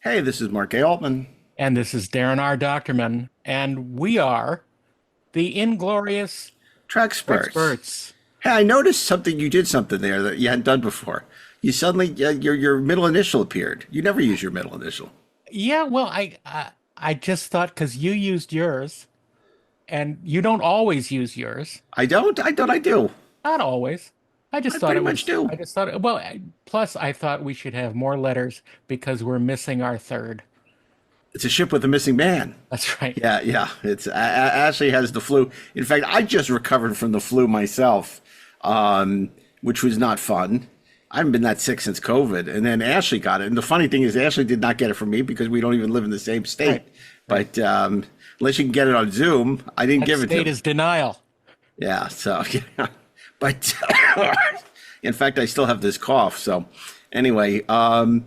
Hey, this is Mark A. Altman. And this is Darren R. Doctorman, and we are the Inglorious Trekspers. Treksperts. Hey, I noticed something. You did something there that you hadn't done before. You suddenly your middle initial appeared. You never use your middle initial. Yeah, well, I just thought because you used yours, and you don't always use yours. I don't. I don't. I do. Not always. I just I thought pretty it much was. do. I just thought it. Well, plus I thought we should have more letters because we're missing our third. It's a ship with a missing man. That's right. Yeah, yeah. It's Ashley has the flu. In fact, I just recovered from the flu myself, which was not fun. I haven't been that sick since COVID, and then Ashley got it. And the funny thing is, Ashley did not get it from me because we don't even live in the same state. Right. Right. But unless you can get it on Zoom, I didn't That give it to state him. is denial. Yeah. So, yeah. But in fact, I still have this cough. So, anyway, well,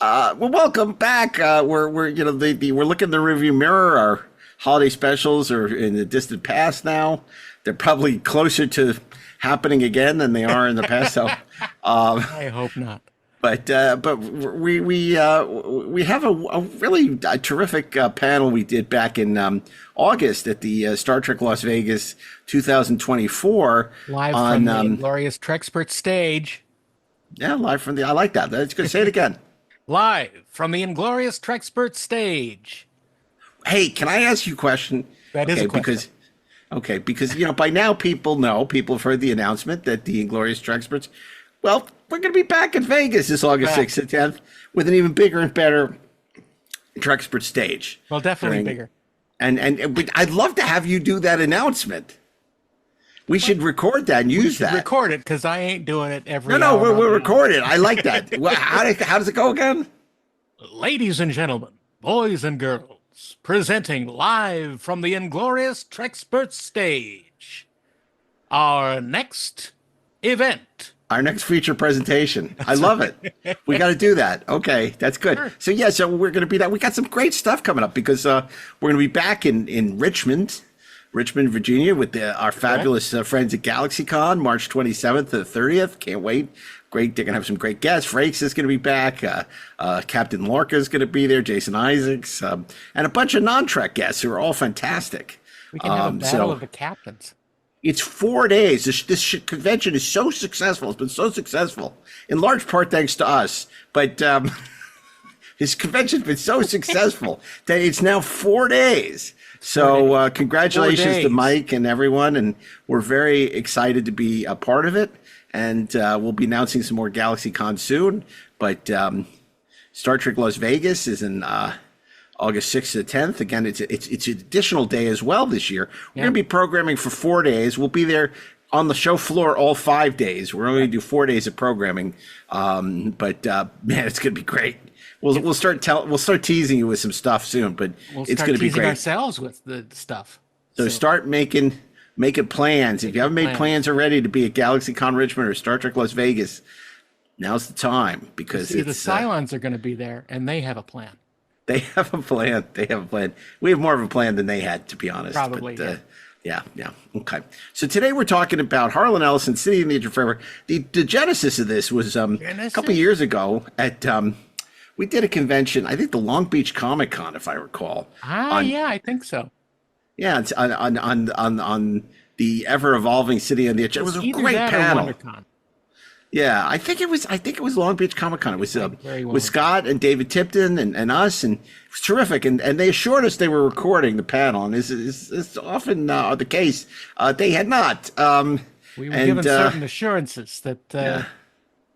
welcome back. We're we're looking in the rearview mirror. Our holiday specials are in the distant past now. They're probably closer to happening again than they are in the past. So, I hope not. but we have a really terrific panel we did back in August at the Star Trek Las Vegas 2024 Live on from the Inglorious Trekspert stage. yeah, live from the. I like that. That's good. Say it again. Live from the Inglorious Trekspert stage. Hey, can I ask you a question? That is a question. Because by now people have heard the announcement that the Inglorious Treksperts, well, we're going to be back in Vegas this August Back. 6th and 10th with an even bigger and better Trekspert stage. Well, definitely during- bigger. and I'd love to have you do that announcement. We should record that and use that. Record it because I ain't doing it every No, hour. we'll record it. I like that. How does it go again? Ladies and gentlemen, boys and girls, presenting live from the Inglorious Trekspert stage, our next event. Our next feature presentation. I love it. We got to do that. Okay, that's good. Sure. So we're going to be that. We got some great stuff coming up because we're going to be back in Richmond, Virginia, with our fabulous friends at GalaxyCon, March 27th to the 30th. Can't wait. Great. They're going to have some great guests. Frakes is going to be back. Captain Lorca is going to be there. Jason Isaacs, and a bunch of non-Trek guests who are all fantastic. We can have a battle of the captains. It's 4 days. This convention is so successful. It's been so successful, in large part thanks to us. But this convention's been so successful that it's now 4 days. So congratulations 4 to days. Mike and everyone, and we're very excited to be a part of it. And we'll be announcing some more GalaxyCon soon. But Star Trek Las Vegas is in August 6th to 10th. Again, it's an additional day as well this year. We're going to be programming for 4 days. We'll be there on the show floor all 5 days. We're only going to do 4 days of programming. But man, it's going to be great. We'll start teasing you with some stuff soon, but We'll it's start going to be teasing great. ourselves with the stuff. So start making plans. If you haven't made plans already to be at GalaxyCon Richmond or Star Trek Las Vegas, now's the time because See, the it's Cylons are going to be there, and they have a plan. they have a plan. They have a plan. We have more of a plan than they had, to be honest. Probably, But, yeah. Okay. So today we're talking about Harlan Ellison, City in the Edge of Forever. The genesis of this was a couple of years ago at we did a convention. I think the Long Beach Comic Con, if I recall. Yeah, I think so. Yeah, it's on the ever evolving City on the Edge. It was a Either great that or panel. WonderCon. Yeah, I think it was Long Beach Comic Con. It was Very well. with Scott and David Tipton and us, and it was terrific. And they assured us they were recording the panel, and is often the case. They had not. We were given certain assurances that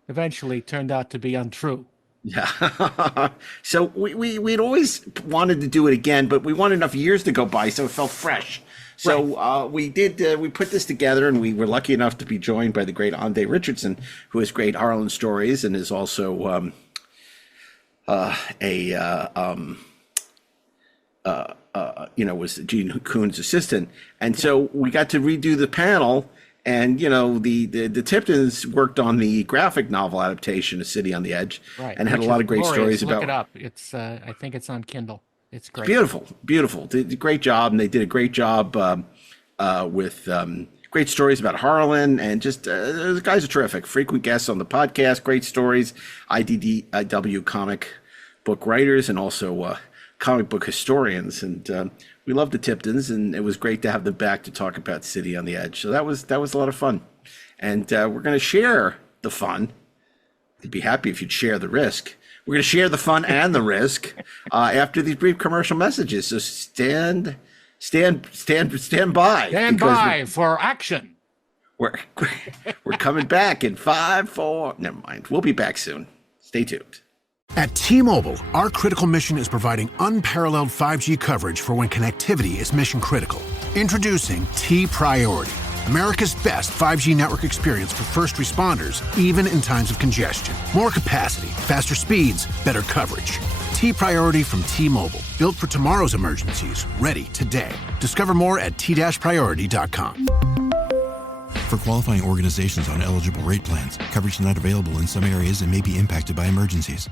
eventually turned out to be untrue. Yeah. So we'd always wanted to do it again, but we wanted enough years to go by, so it felt fresh. So we put this together, and we were lucky enough to be joined by the great Ande Richardson, who has great Harlan stories and is also was Gene Kuhn's assistant. And so we got to redo the panel. And the Tiptons worked on the graphic novel adaptation of City on the Edge, and had a Which lot is of great glorious. stories Look about. it up. It's I think it's on Kindle. It's great. Beautiful. They did a great job, and they did a great job with great stories about Harlan, and just the guys are terrific. Frequent guests on the podcast, great stories. IDW comic book writers and also comic book historians. And we love the Tiptons, and it was great to have them back to talk about City on the Edge. So that was a lot of fun. And we're going to share the fun. I'd be happy if you'd share the risk. We're going to share the fun and the risk after these brief commercial messages. So stand by. Stand by for action. We're coming back in 5, 4. Never mind. We'll be back soon. Stay tuned. At T-Mobile, our critical mission is providing unparalleled 5G coverage for when connectivity is mission critical. Introducing T-Priority, America's best 5G network experience for first responders, even in times of congestion. More capacity, faster speeds, better coverage. T-Priority from T-Mobile, built for tomorrow's emergencies, ready today. Discover more at t-priority.com. For qualifying organizations on eligible rate plans, coverage not available in some areas and may be impacted by emergencies.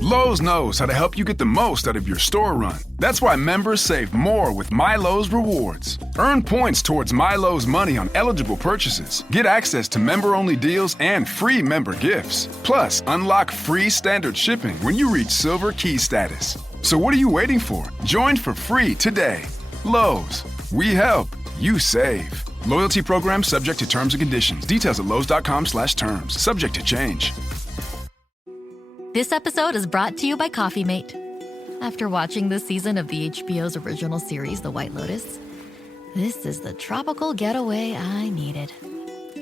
Lowe's knows how to help you get the most out of your store run. That's why members save more with My Lowe's Rewards. Earn points towards My Lowe's money on eligible purchases. Get access to member-only deals and free member gifts. Plus, unlock free standard shipping when you reach Silver Key status. So what are you waiting for? Join for free today. Lowe's. We help. You save. Loyalty program subject to terms and conditions. Details at lowes.com/terms. Subject to change. This episode is brought to you by Coffee Mate. After watching this season of the HBO's original series, The White Lotus, this is the tropical getaway I needed.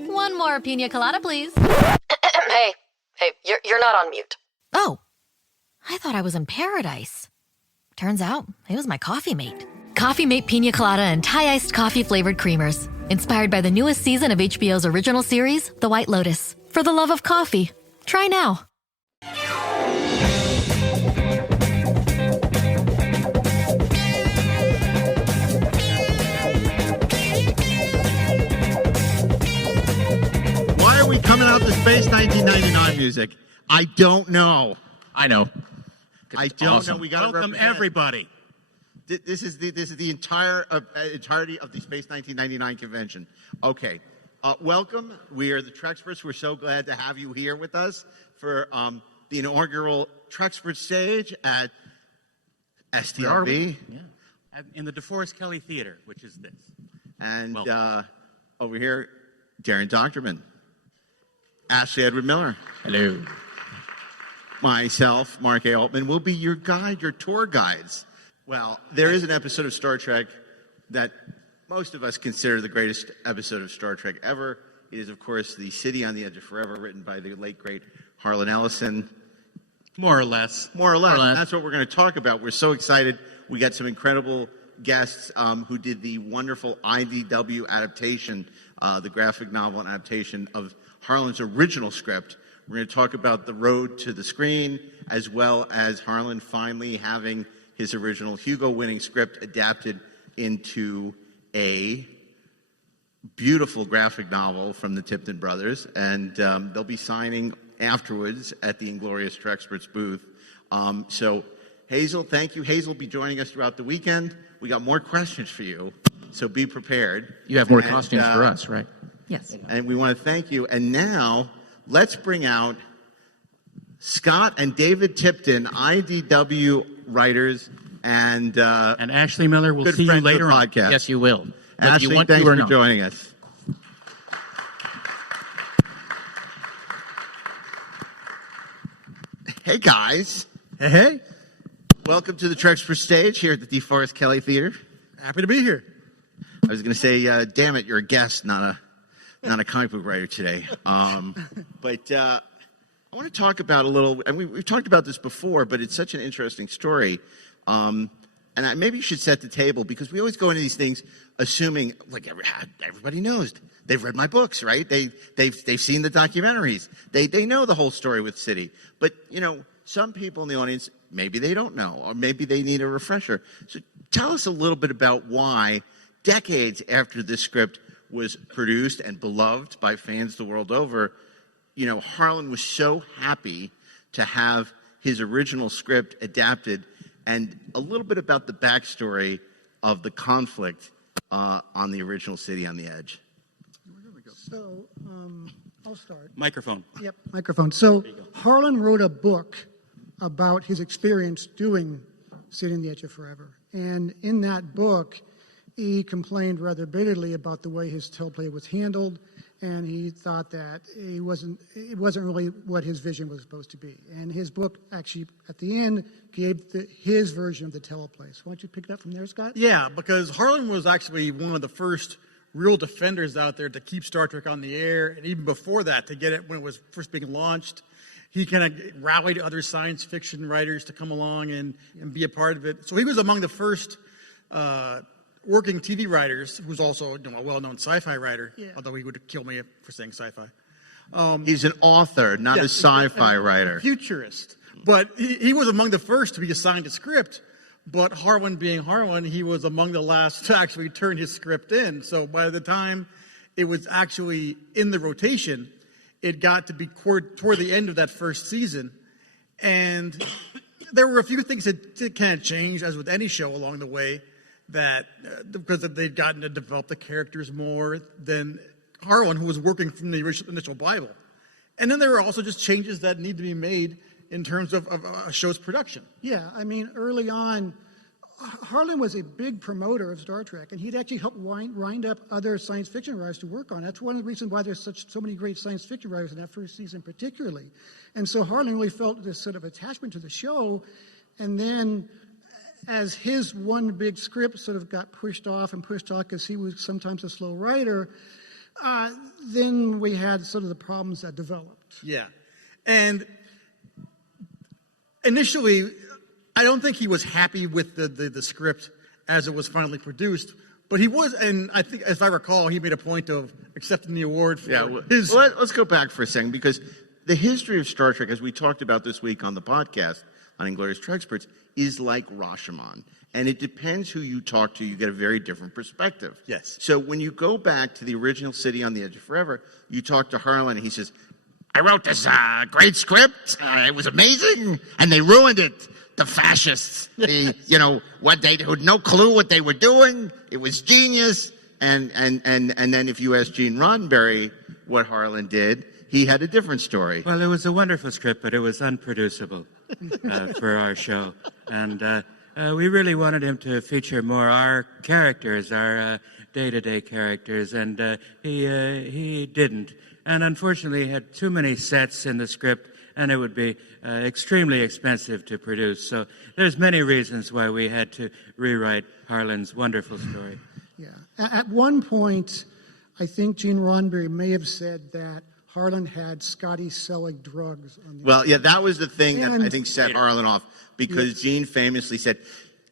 One more pina colada, please. Hey, you're not on mute. Oh, I thought I was in paradise. Turns out it was my Coffee Mate. Coffee Mate Pina Colada and Thai iced coffee flavored creamers. Inspired by the newest season of HBO's original series, The White Lotus. For the love of coffee. Try now. Why are we coming out to Space 1999 music? I don't know. I know. I don't awesome. know. We got to welcome everybody. This is the entirety of the Space 1999 convention. Okay, welcome. We are the Trekspers. We're so glad to have you here with us for the inaugural Trekspert stage at STLV. Yeah. In the DeForest Kelley Theater, which is this. And over here, DAREN DOCHTERMAN, Ashley Edward Miller. Hello. Myself, Mark A. Altman, will be your guide, your tour guides. Well, there is an episode of Star Trek that most of us consider the greatest episode of Star Trek ever. It is, of course, The City on the Edge of Forever, written by the late, great Harlan Ellison. More or less. More or less. That's what we're going to talk about. We're so excited. We got some incredible guests who did the wonderful IDW adaptation, the graphic novel adaptation of Harlan's original script. We're going to talk about the road to the screen, as well as Harlan finally having his original Hugo-winning script adapted into a beautiful graphic novel from the Tipton brothers, and they'll be signing afterwards at the Inglorious Treksperts booth. So, Hazel, thank you. Hazel will be joining us throughout the weekend. We got more questions for you, so be prepared. You have more costumes for us, right? Yes. And we want to thank you. And now, let's bring out Scott and David Tipton, IDW writers, and Ashley Miller, we'll see you later on. Podcast. Yes, you will. Ashley, you want thanks to or for no. joining us. Hey, guys. Hey. Welcome to the Trekspert stage here at the DeForest Kelley Theater. Happy to be here. I was going to say, damn it, you're a guest, not a comic book writer today. But I want to talk about a little, and we've talked about this before, but it's such an interesting story. And maybe you should set the table, because we always go into these things assuming, like, everybody knows. They've read my books, right? They've seen the documentaries. They know the whole story with City. But, you know, some people in the audience, maybe they don't know, or maybe they need a refresher. So tell us a little bit about why, decades after this script was produced and beloved by fans the world over, you know, Harlan was so happy to have his original script adapted, and a little bit about the backstory of the conflict on the original City on the Edge. So, I'll start. Microphone. Yep, microphone. So Harlan wrote a book about his experience doing Sitting on the Edge of Forever. And in that book, he complained rather bitterly about the way his teleplay was handled, and he thought that it wasn't really what his vision was supposed to be. And his book actually, at the end, gave his version of the teleplay. So why don't you pick it up from there, Scott? Yeah, because Harlan was actually one of the first real defenders out there to keep Star Trek on the air, and even before that, to get it when it was first being launched. He kind of rallied other science fiction writers to come along and be a part of it. So he was among the first working TV writers, who's also a well-known sci-fi writer, although he would kill me for saying sci-fi. He's an author, not a sci-fi writer. A futurist. But he was among the first to be assigned a script. But Harlan being Harlan, he was among the last to actually turn his script in. So by the time it was actually in the rotation, it got to be toward the end of that first season. And there were a few things that kind of changed, as with any show along the way, that because they'd gotten to develop the characters more than Harlan, who was working from the initial Bible. And then there were also just changes that need to be made in terms of a show's production. Yeah, I mean, early on, Harlan was a big promoter of Star Trek, and he'd actually helped wind up other science fiction writers to work on it. That's one of the reasons why there's so many great science fiction writers in that first season particularly. And so Harlan really felt this sort of attachment to the show, and then as his one big script sort of got pushed off because he was sometimes a slow writer, then we had sort of the problems that developed. Yeah. And initially, I don't think he was happy with the script as it was finally produced, but he was, and I think, if I recall, he made a point of accepting the award for his... Well, let's go back for a second, because the history of Star Trek, as we talked about this week on the podcast on Inglorious Trekspert, is like Rashomon. And it depends who you talk to, you get a very different perspective. Yes. So when you go back to the original City on the Edge of Forever, you talk to Harlan, and he says, I wrote this great script, it was amazing, and they ruined it. The fascists, they had no clue what they were doing. It was genius. And then if you ask Gene Roddenberry what Harlan did, he had a different story. Well, it was a wonderful script, but it was unproducible for our show. And we really wanted him to feature more our characters, our day-to-day characters, and he didn't. And unfortunately, he had too many sets in the script, and it would be extremely expensive to produce. So there's many reasons why we had to rewrite Harlan's wonderful story. Yeah. At one point, I think Gene Roddenberry may have said that Harlan had Scotty selling drugs. That was the thing that I think set Harlan off, because Gene famously said,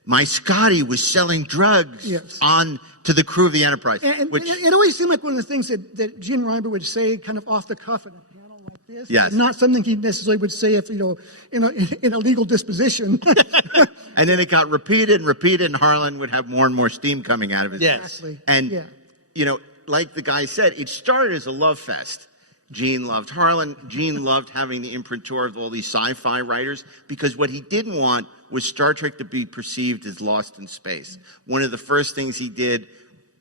my Scotty was selling drugs on to the crew of the Enterprise. And it always seemed like one of the things that Gene Roddenberry would say kind of off the cuff in a panel like this. Yes. Not something he necessarily would say if, in a legal disposition. And then it got repeated, and Harlan would have more and more steam coming out of it. Yes. Exactly. And, like the guy said, it started as a love fest. Gene loved Harlan. Gene loved having the imprimatur of all these sci-fi writers, because what he didn't want was Star Trek to be perceived as lost in space. One of the first things he did,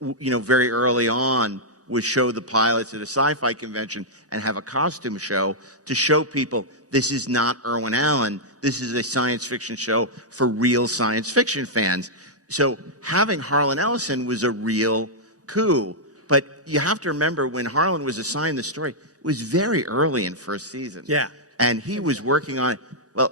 very early on, was show the pilots at a sci-fi convention and have a costume show to show people this is not Irwin Allen. This is a science fiction show for real science fiction fans. So having Harlan Ellison was a real coup. But you have to remember, when Harlan was assigned the story, it was very early in first season. Yeah. And he was working on it. Well,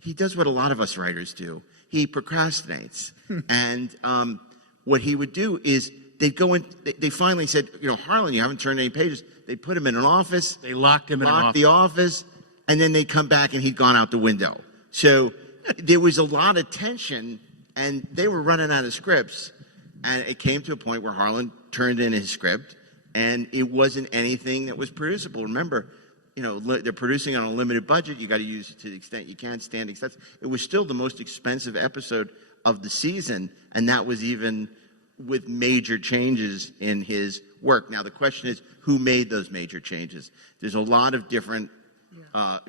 he does what a lot of us writers do. He procrastinates. And what he would do is they'd go in, they finally said, Harlan, you haven't turned any pages. They put him in an office. They locked him in the office. And then they'd come back and he'd gone out the window. So there was a lot of tension, and they were running out of scripts. And it came to a point where Harlan turned in his script, and it wasn't anything that was producible. Remember, they're producing on a limited budget. You got to use it to the extent you can, standing sets. It was still the most expensive episode of the season, and that was even with major changes in his work. Now, the question is, who made those major changes? There's a lot of different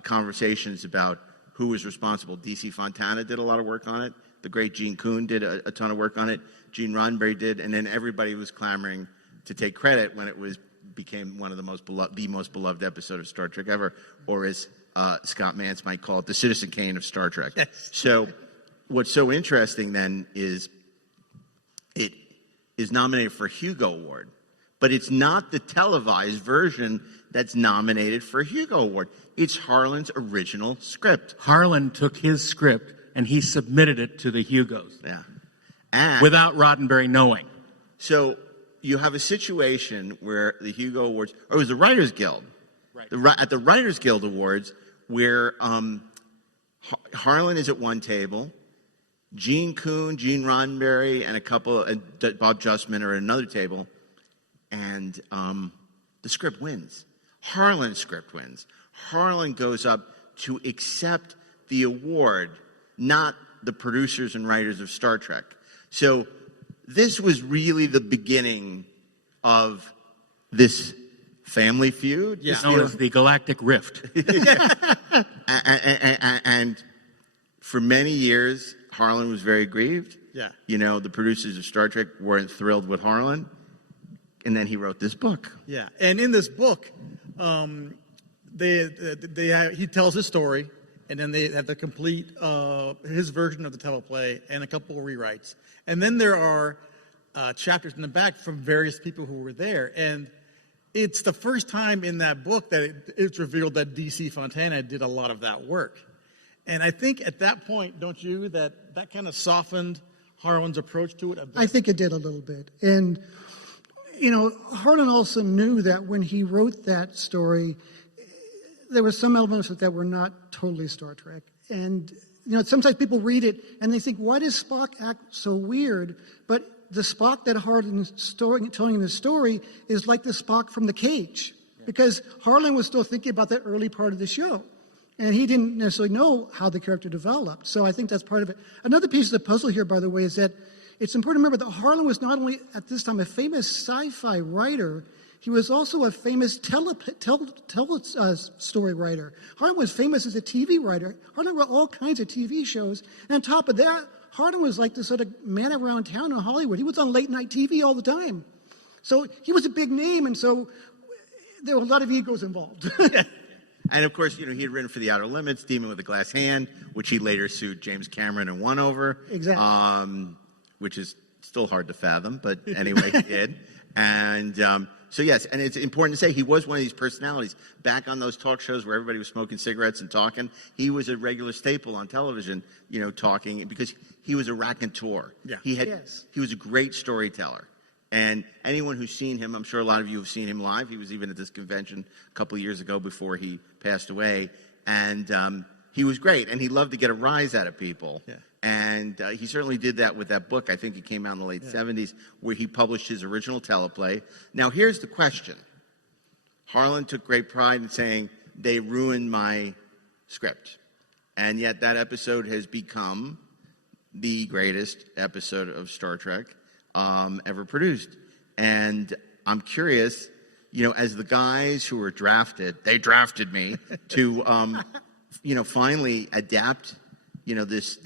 conversations about who was responsible. D.C. Fontana did a lot of work on it. The great Gene Kuhn did a ton of work on it. Gene Roddenberry did, and then everybody was clamoring to take credit when it was became one of the most beloved episode of Star Trek ever, or as Scott Mantz might call it, the Citizen Kane of Star Trek. Yes. So what's so interesting then is it is nominated for a Hugo Award, but it's not the televised version that's nominated for a Hugo Award. It's Harlan's original script. Harlan took his script and he submitted it to the Hugos. Yeah. And without Roddenberry knowing. So you have a situation where the Hugo Awards, or it was the Writers Guild, right. At the Writers Guild Awards, where Harlan is at one table, Gene Kuhn, Gene Roddenberry, and Bob Justman are at another table, and the script wins. Harlan's script wins. Harlan goes up to accept the award, not the producers and writers of Star Trek. So this was really the beginning of this family feud. Yeah, known as the Galactic Rift. And for many years, Harlan was very grieved. Yeah. You know, the producers of Star Trek weren't thrilled with Harlan. And then he wrote this book. Yeah, and in this book, he tells his story, and then they have the complete his version of the teleplay and a couple of rewrites. And then there are chapters in the back from various people who were there. And it's the first time in that book that it's revealed that D.C. Fontana did a lot of that work. And I think at that point, don't you, that kind of softened Harlan's approach to it a bit? I think it did a little bit. And, you know, Harlan also knew that when he wrote that story, there were some elements that were not totally Star Trek. And, you know, sometimes people read it and they think, why does Spock act so weird? But the Spock that Harlan's telling in the story is like the Spock from The Cage. Because Harlan was still thinking about that early part of the show. And he didn't necessarily know how the character developed. So I think that's part of it. Another piece of the puzzle here, by the way, is that it's important to remember that Harlan was not only at this time a famous sci-fi writer, he was also a famous story writer. Harlan was famous as a TV writer. Harlan wrote all kinds of TV shows. And on top of that, Harlan was like the sort of man around town in Hollywood. He was on late night TV all the time. So he was a big name, and so there were a lot of egos involved. And of course, you know, he had written for The Outer Limits, Demon with a Glass Hand, which he later sued James Cameron and won over. Exactly. Which is still hard to fathom, but anyway, he did. And so yes, and it's important to say he was one of these personalities. Back on those talk shows where everybody was smoking cigarettes and talking, he was a regular staple on television, you know, talking, because he was a raconteur. Yeah. He was a great storyteller. And anyone who's seen him, I'm sure a lot of you have seen him live. He was even at this convention a couple of years ago before he passed away. And he was great. And he loved to get a rise out of people. Yeah. And he certainly did that with that book. I think it came out in the late 70s, where he published his original teleplay. Now, here's the question. Harlan took great pride in saying, they ruined my script. And yet that episode has become the greatest episode of Star Trek ever produced. And I'm curious, you know, as the guys who were drafted, they drafted me to, you know, finally adapt, you know, this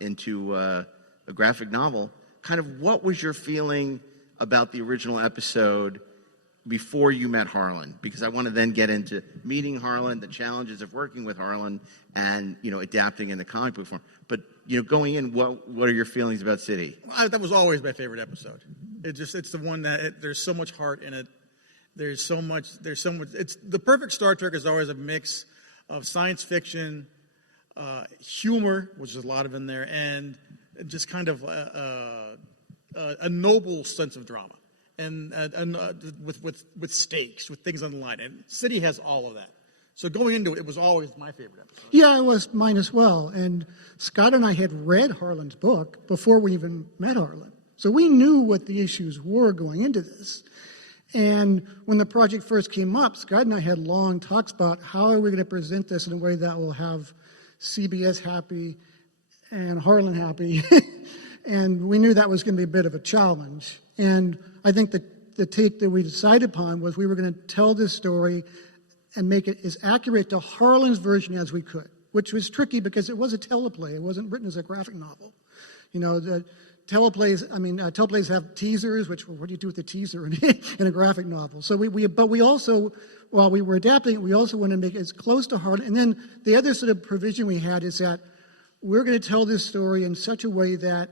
into a graphic novel. Kind of what was your feeling about the original episode before you met Harlan? Because I want to then get into meeting Harlan, the challenges of working with Harlan, and, you know, adapting in the comic book form. But, you know, going in, what are your feelings about City? That was always my favorite episode. It's the one that there's so much heart in it. There's so much. It's the perfect Star Trek is always a mix of science fiction, humor, which is a lot of in there, and just kind of a noble sense of drama, and with stakes, with things on the line. And City has all of that. So going into it, it was always my favorite episode. Yeah, it was mine as well. And Scott and I had read Harlan's book before we even met Harlan. So we knew what the issues were going into this. And when the project first came up, Scott and I had long talks about how are we going to present this in a way that will have CBS happy and Harlan happy. And we knew that was going to be a bit of a challenge. And I think the take that we decided upon was we were going to tell this story and make it as accurate to Harlan's version as we could, which was tricky because it was a teleplay. It wasn't written as a graphic novel. You know, teleplays have teasers, which, what do you do with a teaser in a graphic novel? So we also, while we were adapting it, we also want to make it as close to Harlan. And then the other sort of provision we had is that we're going to tell this story in such a way that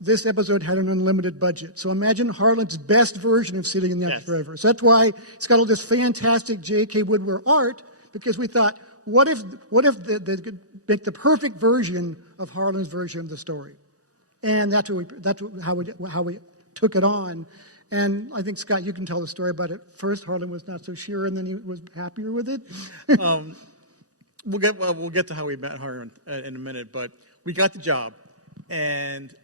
this episode had an unlimited budget. So imagine Harlan's best version of Sitting in the Attic Forever. So that's why it's got all this fantastic J.K. Woodward art, because we thought, what if they make the perfect version of Harlan's version of the story? And that's how we took it on. And I think, Scott, you can tell the story about it. First, Harlan was not so sure, and then he was happier with it. We'll get to how we met Harlan in a minute, but we got the job, and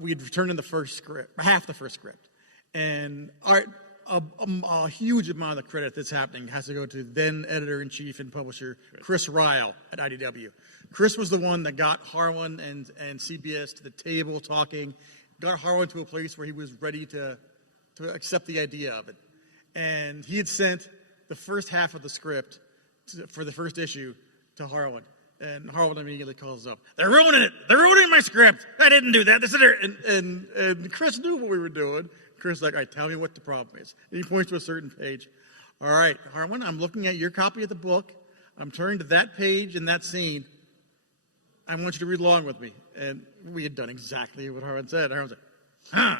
we had returned in the first script, half the first script, and a huge amount of the credit that's happening has to go to then editor-in-chief and publisher Chris Ryle at IDW. Chris was the one that got Harlan and CBS to the table talking, got Harlan to a place where he was ready to accept the idea of it. And he had sent the first half of the script for the first issue to Harlan. And Harlan immediately calls up, "They're ruining it! They're ruining my script! I didn't do that!" And Chris knew what we were doing. Chris was like, "All right, tell me what the problem is." And he points to a certain page. "All right, Harlan, I'm looking at your copy of the book. I'm turning to that page and that scene. I want you to read along with me." And we had done exactly what Harlan said. Harlan said, "Huh.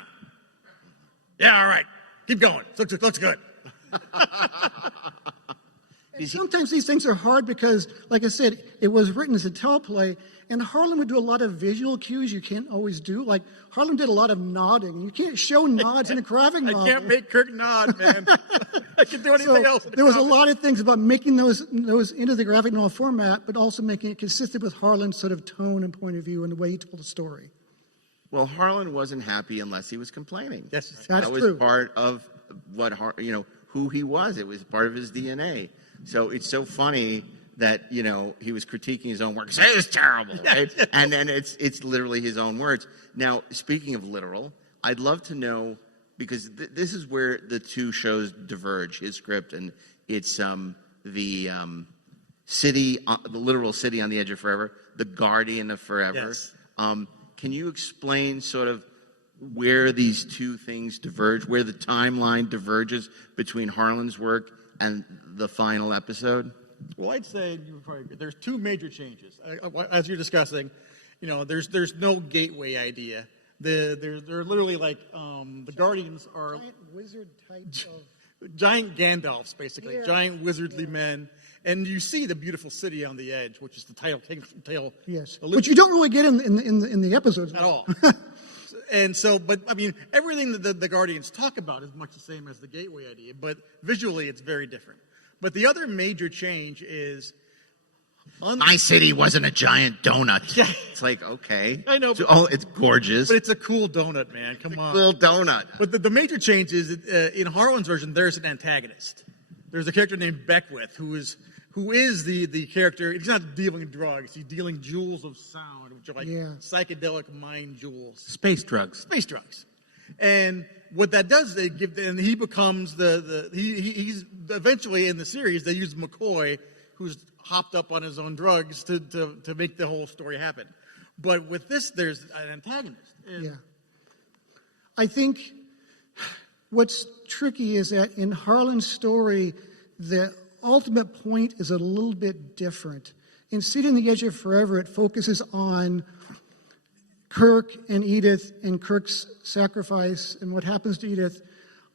Yeah, all right. Keep going. Looks good." And sometimes these things are hard because, like I said, it was written as a teleplay, and Harlan would do a lot of visual cues you can't always do. Like, Harlan did a lot of nodding. You can't show nods in a graphic novel. I can't make Kirk nod, man. I can do anything else. There was a lot of things about making those into the graphic novel format, but also making it consistent with Harlan's sort of tone and point of view and the way he told the story. Well, Harlan wasn't happy unless he was complaining. That's that was true. Part of what who he was. It was part of his DNA. So it's so funny that he was critiquing his own work. It was terrible, right? And then it's literally his own words. Now, speaking of literal, I'd love to know, because this is where the two shows diverge: his script and it's the city, the literal city on the edge of forever, the guardian of forever. Yes. Can you explain sort of where these two things diverge, where the timeline diverges between Harlan's work and the final episode? Well, I'd say there's two major changes. As you're discussing, there's no gateway idea. They're literally like the Guardians are giant wizard types of giant Gandalfs, basically, Yeah. giant wizardly men. And you see the beautiful city on the edge, which is the title. Yes, which you don't really get in the episodes at all. And so, but I mean, everything that the Guardians talk about is much the same as the gateway idea, but visually it's very different. But the other major change is my city wasn't a giant donut. Yeah. It's like, okay. I know. It's gorgeous. But it's a cool donut, man. Come on. Little donut. But the major change is in Harlan's version, there's an antagonist. There's a character named Beckwith who is the character. He's not dealing drugs. He's dealing jewels of sound, which are like psychedelic mind jewels. Space drugs. And what that does, he becomes he's eventually in the series, they use McCoy, who's hopped up on his own drugs to make the whole story happen. But with this, there's an antagonist. I think what's tricky is that in Harlan's story, the ultimate point is a little bit different. In Sitting on the Edge of Forever, it focuses on Kirk and Edith and Kirk's sacrifice and what happens to Edith.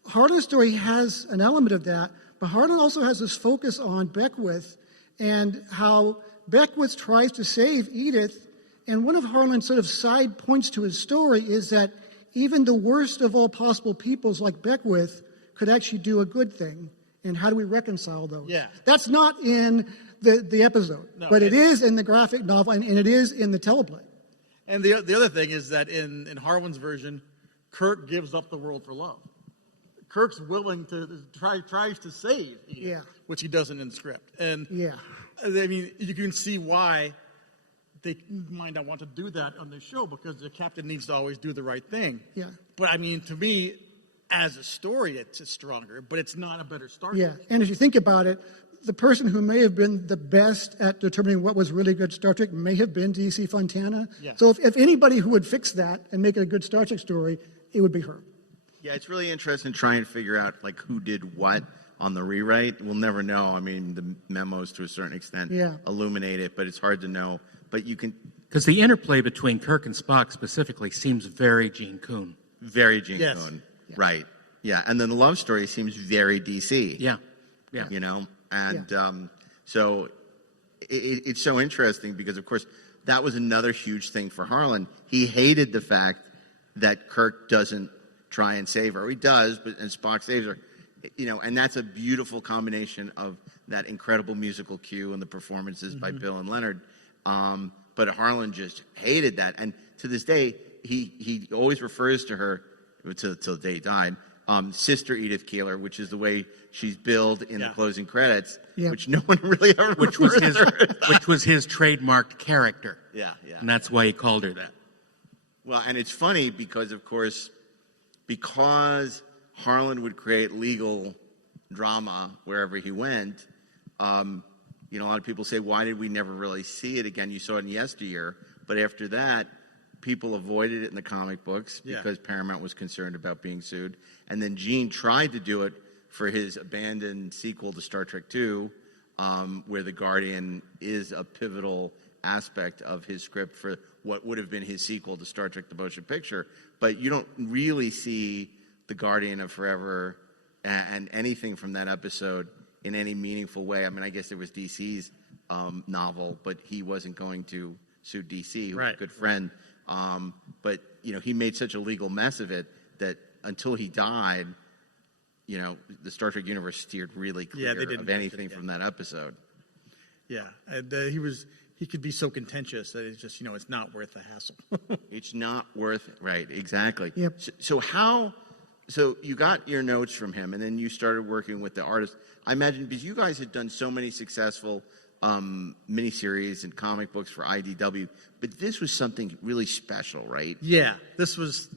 Harlan's story has an element of that, but Harlan also has this focus on Beckwith and how Beckwith tries to save Edith. And one of Harlan's sort of side points to his story is that even the worst of all possible peoples like Beckwith could actually do a good thing. And how do we reconcile those? Yeah. That's not in the episode, but it is in the graphic novel and it is in the teleplay. And the other thing is that in Harlan's version, Kirk gives up the world for love. Kirk's willing to tries to save Edith, which he doesn't in the script. And I mean, you can see why they might not want to do that on the show, because the captain needs to always do the right thing. Yeah. But I mean, to me, as a story, it's stronger, but it's not a better start. Yeah, and if you think about it, the person who may have been the best at determining what was really good Star Trek may have been D.C. Fontana. Yes. So if anybody who would fix that and make it a good Star Trek story, it would be her. Yeah, it's really interesting trying to figure out like who did what on the rewrite. We'll never know. I mean, the memos to a certain extent illuminate it, but it's hard to know. But you can... Because the interplay between Kirk and Spock specifically seems very Gene Coon. Very Gene Coon. Yeah. Right. Yeah, and then the love story seems very DC. Yeah. Yeah. You know? And so it's so interesting because, of course, that was another huge thing for Harlan. He hated the fact that Kirk doesn't try and save her. He does, and Spock saves her. You know, and that's a beautiful combination of that incredible musical cue and the performances by Bill and Leonard. But Harlan just hated that. And to this day, he always refers to her, till the day he died, Sister Edith Keeler, which is the way she's billed in the closing credits, which no one really ever which was his trademarked character. Yeah. And that's why he called her that. Well, and it's funny because, of course, because Harlan would create legal drama wherever he went, you know, a lot of people say, why did we never really see it again? You saw it in Yesteryear. But after that, people avoided it in the comic books because Paramount was concerned about being sued. And then Gene tried to do it for his abandoned sequel to Star Trek II, where the Guardian is a pivotal aspect of his script for what would have been his sequel to Star Trek: The Motion Picture. But you don't really see the Guardian of Forever and anything from that episode in any meaningful way. I mean, I guess there was DC's novel, but he wasn't going to sue DC, who was a good friend. But, you know, he made such a legal mess of it that until he died, you know, the Star Trek universe steered really clear of anything from that episode. Yeah, and he could be so contentious that it's just, you know, it's not worth the hassle. It's not worth it. Right, exactly. Yep. So you got your notes from him, and then you started working with the artist. I imagine because you guys had done so many successful miniseries and comic books for IDW, but this was something really special, right? Yeah, this was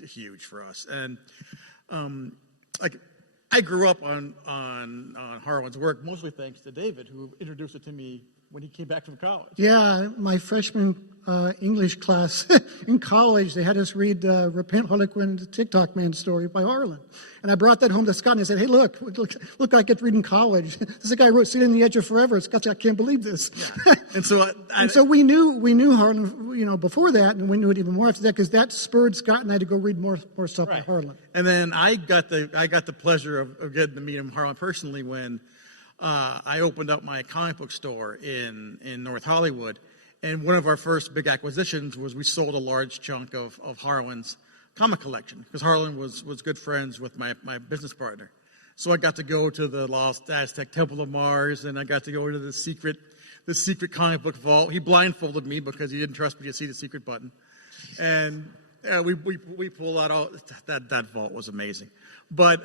huge for us, and like I grew up on Harlan's work mostly thanks to David, who introduced it to me when he came back from college. Yeah, my freshman English class in college, they had us read Repent Harlequin, the TikTok Man story by Harlan. And I brought that home to Scott and I said, hey, look I get to read in college. This is a guy who wrote Sitting on the Edge of Forever. Scott, I can't believe this. Yeah. And so we knew Harlan, you know, before that, and we knew it even more after that, because that spurred Scott and I to go read more stuff by Harlan. And then I got the pleasure of getting to meet him, Harlan, personally when I opened up my comic book store in North Hollywood, and one of our first big acquisitions was we sold a large chunk of Harlan's comic collection, because Harlan was good friends with my business partner. So I got to go to the Lost Aztec Temple of Mars, and I got to go to the secret comic book vault. He blindfolded me because he didn't trust me to see the secret button, and we pulled out all that vault was amazing. But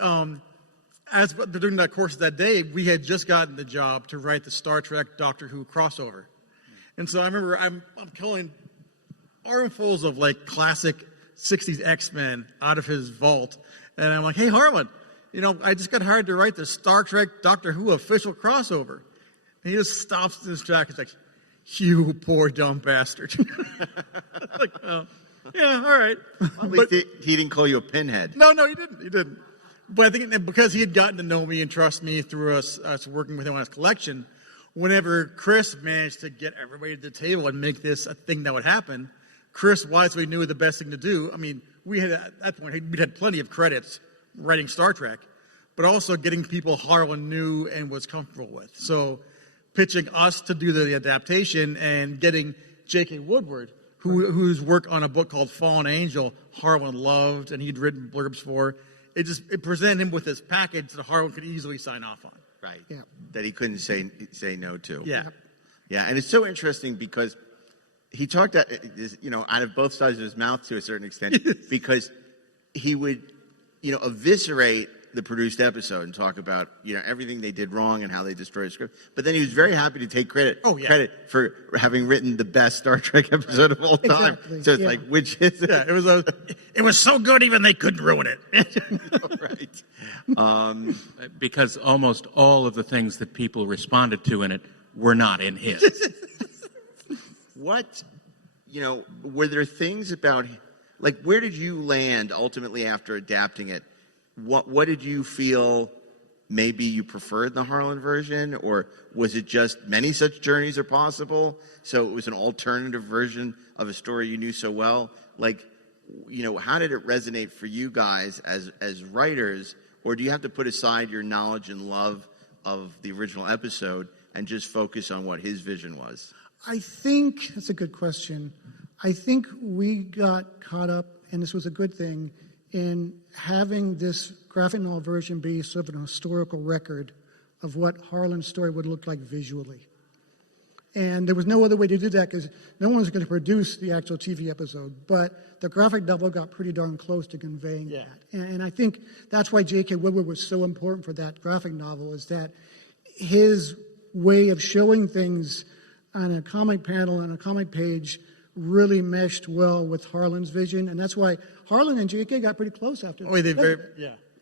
as during that course of that day, we had just gotten the job to write the Star Trek Doctor Who crossover. And so I remember I'm pulling armfuls of like classic 60s X-Men out of his vault. And I'm like, hey, Harlan, you know, I just got hired to write the Star Trek Doctor Who official crossover. And he just stops in his track and is like, you poor dumb bastard. Like, oh, yeah, all right. Well, he didn't call you a pinhead. No, he didn't. But I think because he had gotten to know me and trust me through us working with him on his collection, whenever Chris managed to get everybody to the table and make this a thing that would happen, Chris wisely knew the best thing to do. I mean, we had at that point we'd had plenty of credits writing Star Trek, but also getting people Harlan knew and was comfortable with. So pitching us to do the adaptation and getting J.K. Woodward, whose work on a book called Fallen Angel Harlan loved and he'd written blurbs for. It presented him with this package that Harlan could easily sign off on. Right. Yeah. That he couldn't say no to. Yeah. Yeah, and it's so interesting because he talked, you know, out of both sides of his mouth to a certain extent, because he would, you know, eviscerate the produced episode and talk about, everything they did wrong and how they destroyed the script. But then he was very happy to take credit for having written the best Star Trek episode of all time. Exactly, So it's like, which is it? Yeah, it was so good even they couldn't ruin it. Right. Because almost all of the things that people responded to in it were not in his. What, were there things about, like, where did you land ultimately after adapting it? What did you feel maybe you preferred the Harlan version, or was it just many such journeys are possible, so it was an alternative version of a story you knew so well? Like, how did it resonate for you guys as writers, or do you have to put aside your knowledge and love of the original episode and just focus on what his vision was? I think that's a good question. I think we got caught up, and this was a good thing, in having this graphic novel version be sort of an historical record of what Harlan's story would look like visually. And there was no other way to do that because no one was going to produce the actual TV episode. But the graphic novel got pretty darn close to conveying that. And I think that's why J.K. Woodward was so important for that graphic novel, is that his way of showing things on a comic panel and a comic page really meshed well with Harlan's vision. And that's why Harlan and J.K. got pretty close after that. Oh, they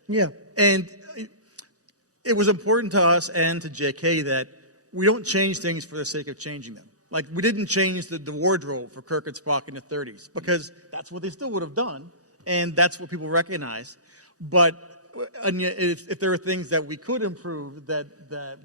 yeah. And it was important to us and to J.K. that we don't change things for the sake of changing them. Like, we didn't change the wardrobe for Kirk and Spock in the 30s because that's what they still would have done, and that's what people recognize. But if there are things that we could improve that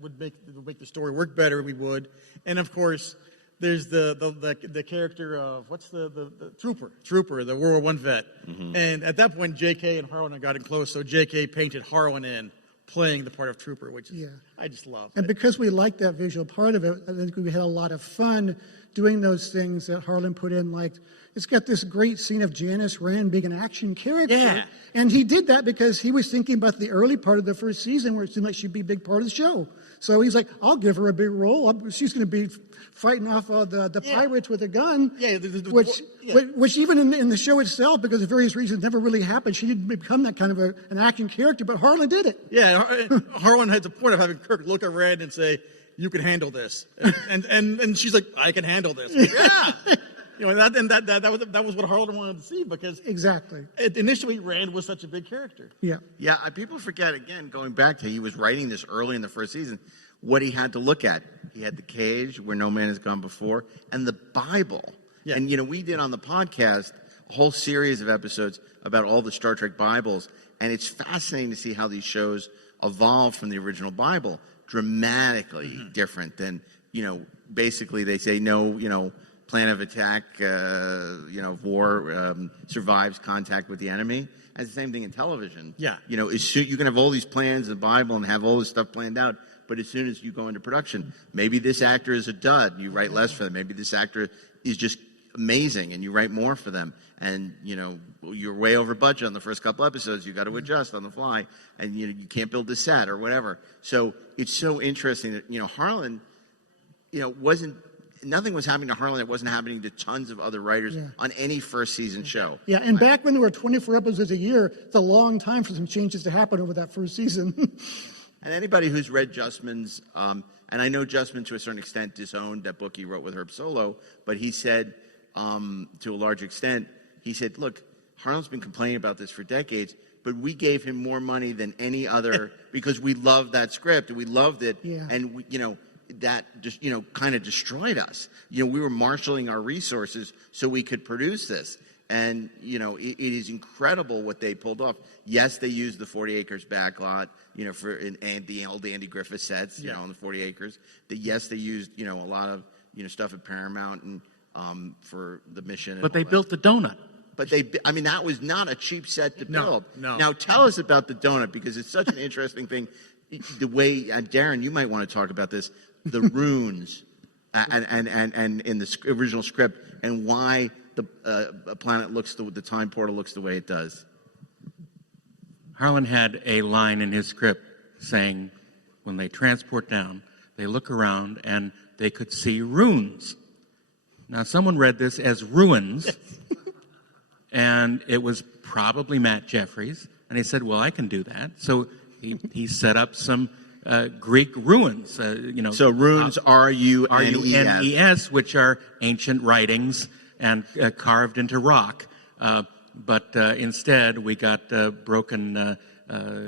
would make the story work better, we would. And of course, there's the character of what's the Trooper, the World War I vet. Mm-hmm. And at that point, J.K. and Harlan had gotten close, so J.K. painted Harlan in, playing the part of Trooper, which is, I just love. And because we liked that visual part of it, I think we had a lot of fun doing those things that Harlan put in, like, it's got this great scene of Janice Rand being an action character. Yeah. And he did that because he was thinking about the early part of the first season where it seemed like she'd be a big part of the show. So he's like, I'll give her a big role. She's going to be fighting off the pirates with a gun. Yeah, which even in the show itself, because of various reasons, never really happened. She didn't become that kind of an action character, but Harlan did it. Yeah, Harlan had the point of having Kirk look at Rand and say, you can handle this. And she's like, I can handle this. Yeah. That was what Harlan wanted to see, because exactly initially Rand was such a big character. Yeah. People forget, again, going back to he was writing this early in the first season, what he had to look at. He had the cage where no man has gone before, and the Bible. Yeah. And we did on the podcast a whole series of episodes about all the Star Trek Bibles, and it's fascinating to see how these shows evolved from the original Bible, dramatically different than basically they say no plan of attack, war survives contact with the enemy. And the same thing in television. Yeah. You can have all these plans in the Bible and have all this stuff planned out, but as soon as you go into production, maybe this actor is a dud, you write less for them. Maybe this actor is just amazing, and you write more for them. And, you're way over budget on the first couple episodes. You got to adjust on the fly, and, you can't build the set or whatever. So it's so interesting that, Harlan, nothing was happening to Harlan that wasn't happening to tons of other writers on any first season show. Yeah, and back when there were 24 episodes a year, it's a long time for some changes to happen over that first season. And anybody who's read Justman's, and I know Justman to a certain extent disowned that book he wrote with Herb Solo, but he said, to a large extent, he said, look, Harlan's been complaining about this for decades, but we gave him more money than any other because we loved that script and we loved it. Yeah. And, that just, kind of destroyed us. We were marshaling our resources so we could produce this. And, it is incredible what they pulled off. Yes, they used the 40 acres backlot, and the old Andy Griffith sets, on the 40 acres. Yes, they used, a lot of, stuff at Paramount and for the mission. But they built the donut. But that was not a cheap set to build. No. Now, tell us about the donut, because it's such an interesting thing. The way, Darren, you might want to talk about this, the runes and in the original script, and why the planet the time portal looks the way it does. Harlan had a line in his script saying, when they transport down, they look around and they could see runes. Now, someone read this as ruins, and it was probably Matt Jeffries. And he said, well, I can do that. So he set up some Greek ruins, So runes, R-U-N-E-S. R-U-N-E-S, which are ancient writings and carved into rock. But instead, we got broken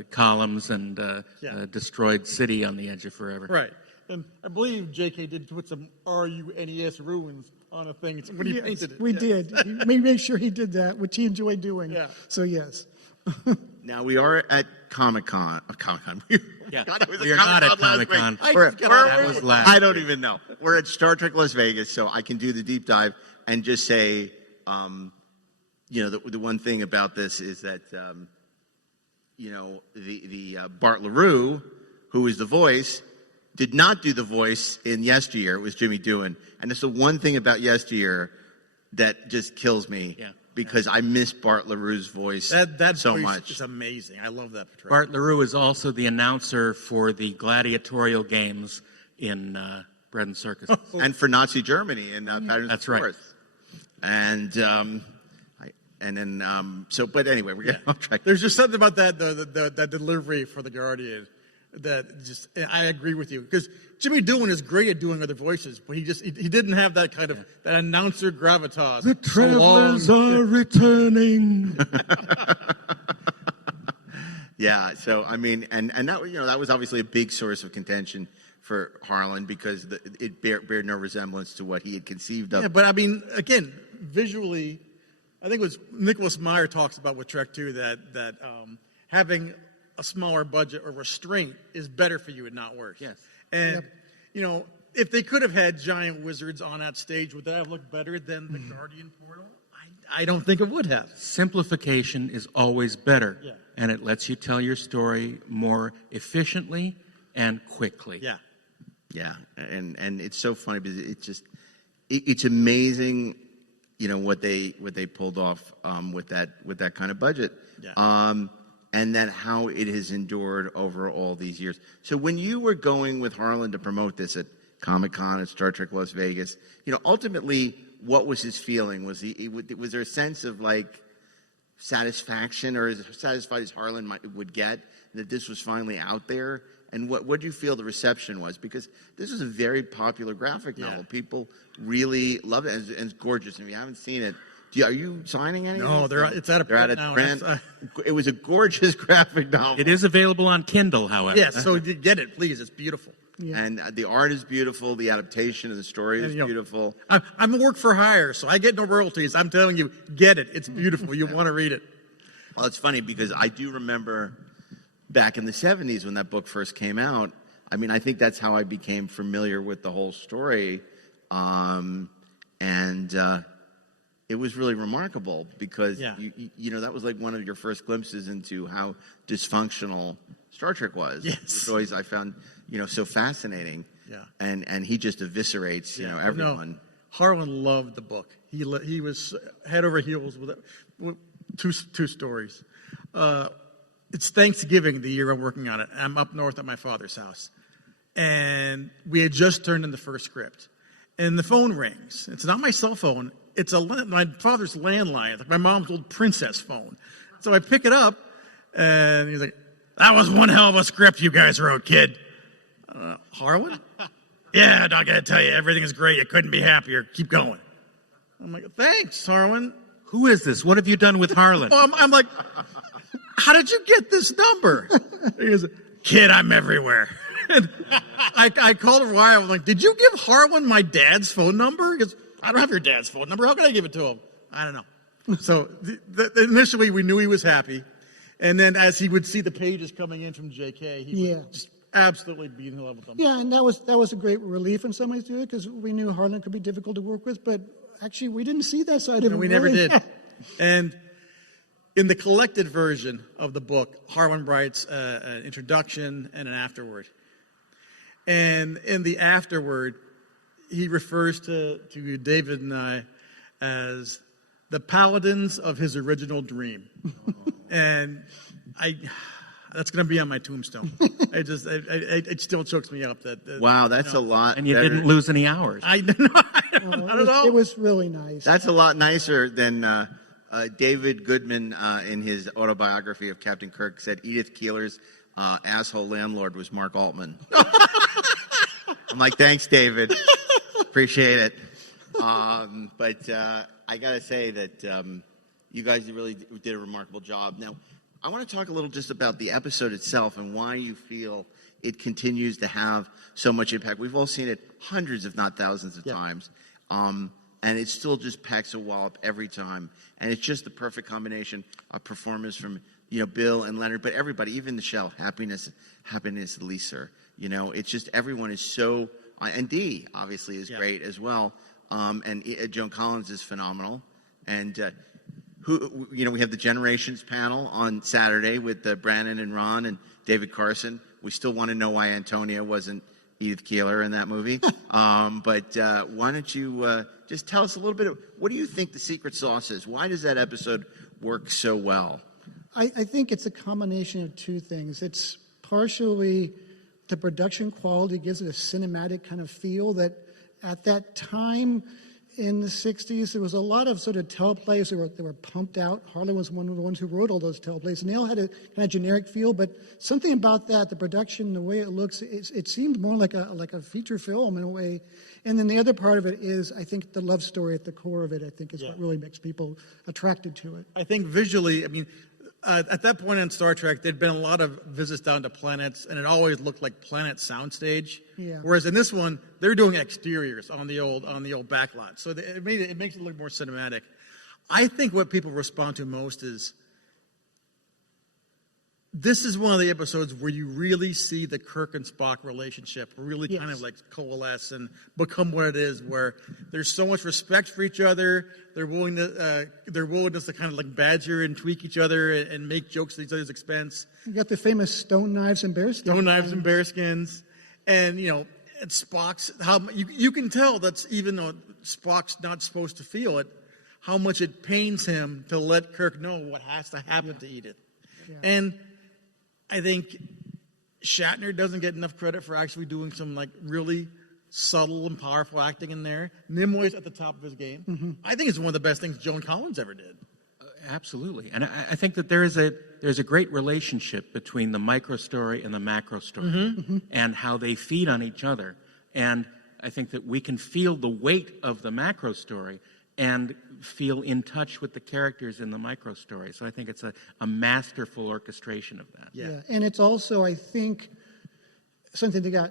columns and destroyed city on the edge of forever. Right. And I believe J.K. did put some R-U-N-E-S ruins on a thing when he painted it. We did. We made sure he did that, which he enjoyed doing. Yeah. So, yes. Now, we are at Comic-Con. Yeah. God, We are not at Comic-Con. That was last I don't even know. We're at Star Trek Las Vegas, so I can do the deep dive and just say, the one thing about this is that, Bart LaRue, who is the voice, did not do the voice in Yesteryear. It was Jimmy Doohan. And it's the one thing about Yesteryear that just kills me because I miss Bart LaRue's voice that so voice much. is amazing. I love that portrayal. Bart LaRue is also the announcer for the gladiatorial games in Bread and Circus. And for Nazi Germany in Patterns That's of right. Fourth. And but anyway, we're getting off track. There's just something about that delivery for the Guardian that just, I agree with you, because Jimmy Doohan is great at doing other voices, but he didn't have that kind of that announcer gravitas. The travelers are returning. Yeah, so I mean, and that was obviously a big source of contention for Harlan because it bear no resemblance to what he had conceived of. Yeah, but I mean, again, visually, I think it was Nicholas Meyer talks about with Trek 2 that having a smaller budget or restraint is better for you and not worse. Yes. And, if they could have had giant wizards on that stage, would that have looked better than the Guardian portal? I don't think it would have. Simplification is always better. Yeah. And it lets you tell your story more efficiently and quickly. Yeah. Yeah, and it's so funny because it's amazing, what they pulled off with that kind of budget. Yeah. And then how it has endured over all these years. So when you were going with Harlan to promote this at Comic-Con at Star Trek Las Vegas, ultimately, what was his feeling? Was there a sense of satisfaction, or as satisfied as Harlan would get that this was finally out there? And what do you feel the reception was? Because this is a very popular graphic novel. People really love it, and it's gorgeous. If you haven't seen it, are you signing anything? No, it's out of print now. It was a gorgeous graphic novel. It is available on Kindle, however. Yes, so get it, please. It's beautiful. Yeah. And the art is beautiful. The adaptation of the story is beautiful. I'm a work for hire, so I get no royalties. I'm telling you, get it. It's beautiful. You want to read it. Well, it's funny because I do remember back in the 70s when that book first came out. I mean, I think that's how I became familiar with the whole story. It was really remarkable because, that was like one of your first glimpses into how dysfunctional Star Trek was. Yes. Which always I found, so fascinating. Yeah. And he just eviscerates, everyone. No, Harlan loved the book. He was head over heels with it. Two stories. It's Thanksgiving the year I'm working on it. I'm up north at my father's house. And we had just turned in the first script. And the phone rings. It's not my cell phone. It's my father's landline, like my mom's old princess phone. So I pick it up, and he's like, "That was one hell of a script you guys wrote, kid." Harlan? Yeah, I gotta tell you, everything is great. You couldn't be happier. Keep going. I'm like, "Thanks, Harlan." Who is this? What have you done with Harlan? I'm like, "How did you get this number?" He goes, "Kid, I'm everywhere." And I called him a while. I'm like, "Did you give Harlan my dad's phone number?" He goes, "I don't have your dad's phone number. How can I give it to him?" I don't know. So initially we knew he was happy. And then as he would see the pages coming in from JK, he would just absolutely be in love with them. Yeah, and that was a great relief in some ways to do it because we knew Harlan could be difficult to work with, but actually we didn't see that side of him. We never did. And in the collected version of the book, Harlan writes an introduction and an afterword. And in the afterword, he refers to David and I as the paladins of his original dream. And that's going to be on my tombstone. It still chokes me up. Wow, that's a lot. And you didn't lose any hours. Not at all. It was really nice. That's a lot nicer than David Goodman, in his autobiography of Captain Kirk, said Edith Keeler's asshole landlord was Mark Altman. I'm like, thanks, David. Appreciate it. But I got to say that you guys really did a remarkable job. Now, I want to talk a little just about the episode itself and why you feel it continues to have so much impact. We've all seen it hundreds, if not thousands of times. And it still just packs a wallop every time. And it's just the perfect combination of performance from, Bill and Leonard, but everybody, even Michelle, happiness, Lisa. It's just everyone is so, and Dee obviously is great as well. And Joan Collins is phenomenal. And we have the Generations panel on Saturday with Brandon and Ron and David Carson. We still want to know why Antonia wasn't Edith Keeler in that movie. But why don't you just tell us a little bit of, what do you think the secret sauce is? Why does that episode work so well? I think it's a combination of two things. It's partially the production quality gives it a cinematic kind of feel that at that time in the 60s, there was a lot of sort of teleplays that were pumped out. Harlan was one of the ones who wrote all those teleplays, and they all had a kind of generic feel, but something about that, the production, the way it looks, it seemed more like a feature film in a way. And then the other part of it is, I think, the love story at the core of it, I think, is what really makes people attracted to it. I think visually, at that point in Star Trek, there'd been a lot of visits down to planets, and it always looked like planet soundstage. Yeah. Whereas in this one, they're doing exteriors on the old backlot, so it makes it look more cinematic. I think what people respond to most is this is one of the episodes where you really see the Kirk and Spock relationship really kind of like coalesce and become what it is, where there's so much respect for each other. Their willingness to kind of like badger and tweak each other and make jokes at each other's expense. You got the famous stone knives and bearskins. And and Spock's, how you can tell that's, even though Spock's not supposed to feel it, how much it pains him to let Kirk know what has to happen to Edith. Yeah. And I think Shatner doesn't get enough credit for actually doing some like really subtle and powerful acting in there. Nimoy's at the top of his game. Mm-hmm. I think it's one of the best things Joan Collins ever did. Absolutely, and I think that there's a great relationship between the micro story and the macro story, and how they feed on each other. And I think that we can feel the weight of the macro story and feel in touch with the characters in the micro story. So I think it's a masterful orchestration of that. Yeah, and it's also, I think, something that got,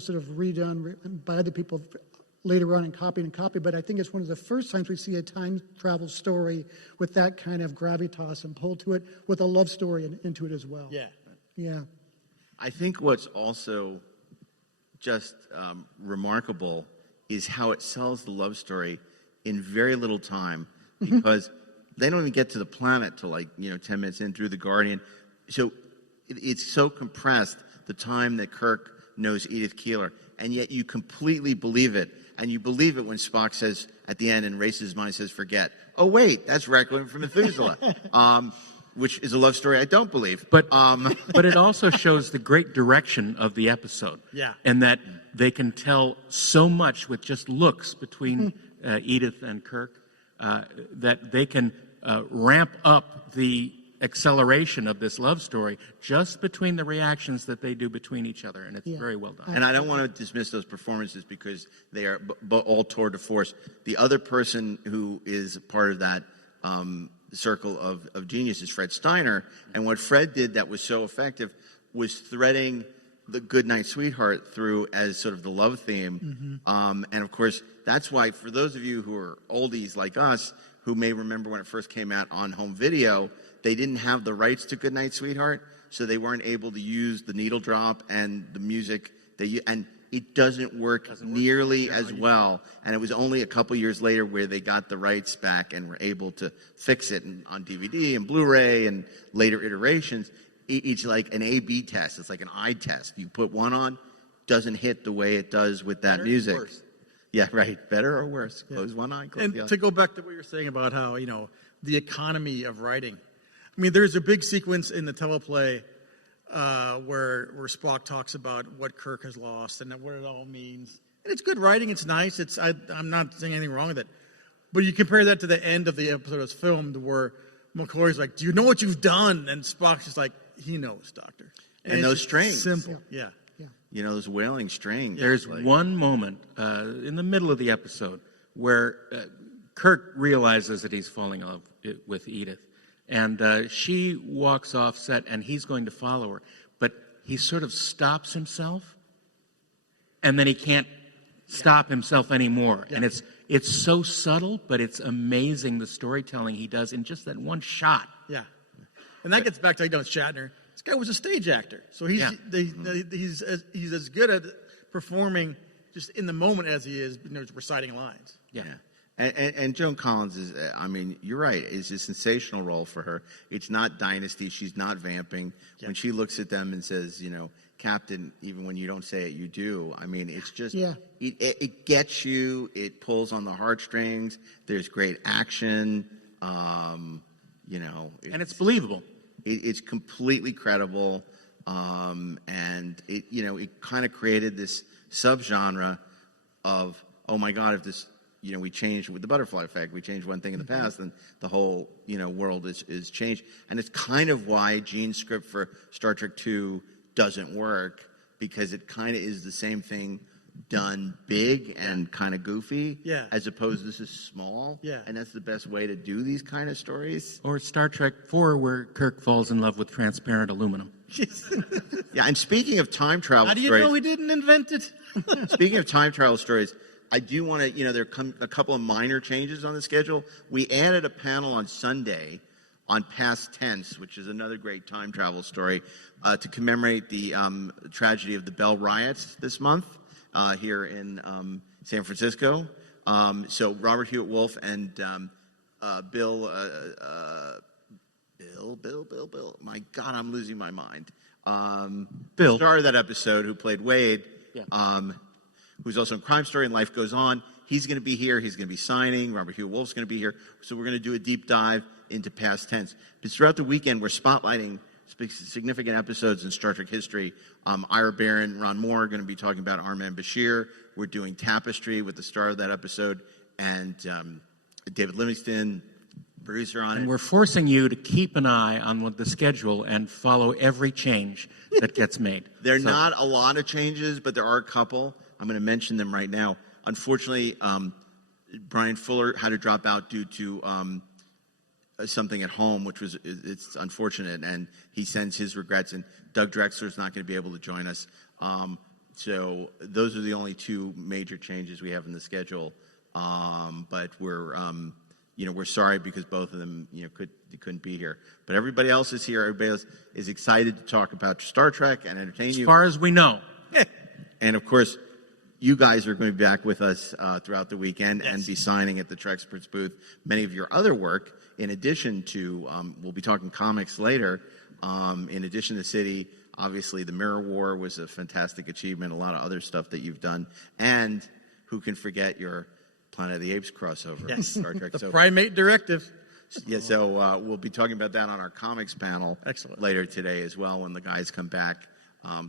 sort of redone by other people later on and copied, but I think it's one of the first times we see a time travel story with that kind of gravitas and pull to it, with a love story into it as well. Yeah. Yeah. I think what's also just remarkable is how it sells the love story in very little time, because they don't even get to the planet till 10 minutes in through the Guardian. So it's so compressed, the time that Kirk knows Edith Keeler, and yet you completely believe it. And you believe it when Spock says at the end and raises his mind, says, forget. Oh, wait, that's Requiem for Methuselah, which is a love story I don't believe. But it also shows the great direction of the episode. Yeah. And that they can tell so much with just looks between Edith and Kirk, that they can ramp up the acceleration of this love story just between the reactions that they do between each other, and it's very well done. And I don't want to dismiss those performances because they are all tour de force. The other person who is part of that circle of genius is Fred Steiner, and what Fred did that was so effective was threading the Goodnight Sweetheart through as sort of the love theme. And of course, that's why for those of you who are oldies like us, who may remember when it first came out on home video, they didn't have the rights to Goodnight Sweetheart, so they weren't able to use the needle drop and the music. And it doesn't work nearly as well. And it was only a couple years later where they got the rights back and were able to fix it on DVD and Blu-ray and later iterations. It's like an A/B test. It's like an eye test. You put one on, doesn't hit the way it does with that music. Worse. Yeah, right. Better or worse? Close one eye, close the other. And to go back to what you're saying about how, the economy of writing. I mean, there's a big sequence in the teleplay where Spock talks about what Kirk has lost and what it all means. And it's good writing. It's nice. I'm not saying anything wrong with it. But you compare that to the end of the episode that's filmed where McCoy's like, do you know what you've done? And Spock's just like, he knows, Doctor. And those strings. Simple. Yeah. You know, those wailing strings. There's one moment in the middle of the episode where Kirk realizes that he's falling in love with Edith. And she walks off set, and he's going to follow her. But he sort of stops himself, and then he can't stop himself anymore. Yeah. And it's so subtle, but it's amazing the storytelling he does in just that one shot. Yeah. And that gets back to Shatner. This guy was a stage actor. So he's as good at performing just in the moment as he is reciting lines. Yeah. And Joan Collins is, I mean, you're right, it's a sensational role for her. It's not Dynasty. She's not vamping. Yeah. When she looks at them and says, Captain, even when you don't say it, you do. I mean, it's just, it gets you. It pulls on the heartstrings. There's great action. And it's believable. It's completely credible. And it kind of created this subgenre of, oh my God, if this, we changed with the butterfly effect. We changed one thing in the past, and the whole, world is changed. And it's kind of why Gene's script for Star Trek II doesn't work, because it kind of is the same thing done big and kind of goofy, as opposed to this is small. Yeah. And that's the best way to do these kind of stories. Or Star Trek IV, where Kirk falls in love with transparent aluminum. Yeah, and speaking of time travel stories. How do you know he didn't invent it? Speaking of time travel stories, I do want to, there are a couple of minor changes on the schedule. We added a panel on Sunday on past tense, which is another great time travel story, to commemorate the tragedy of the Bell riots this month here in San Francisco. So Robert Hewitt Wolf and Bill, my God, I'm losing my mind. Bill. Star of that episode, who played Wade, who's also in Crime Story and Life Goes On. He's going to be here. He's going to be signing. Robert Hewitt Wolf's going to be here. So we're going to do a deep dive into past tense. But throughout the weekend, we're spotlighting significant episodes in Star Trek history. Ira Barron, Ron Moore are going to be talking about Armand Bashir. We're doing Tapestry with the star of that episode, and David Livingston, producer on it. And we're forcing you to keep an eye on the schedule and follow every change that gets made. There are not a lot of changes, but there are a couple. I'm going to mention them right now. Unfortunately, Brian Fuller had to drop out due to something at home, it's unfortunate, and he sends his regrets. And Doug Drexler's not going to be able to join us. So those are the only two major changes we have in the schedule. But we're sorry because both of them couldn't be here. But everybody else is here. Everybody else is excited to talk about Star Trek and entertain you. As far as we know. And of course, you guys are going to be back with us throughout the weekend and be signing at the Trekspert booth. Many of your other work, in addition to, we'll be talking comics later, in addition to City, obviously the Mirror War was a fantastic achievement, a lot of other stuff that you've done. And who can forget your Planet of the Apes crossover? Star Trek. The Primate Directive. Yeah, so we'll be talking about that on our comics panel later today as well, when the guys come back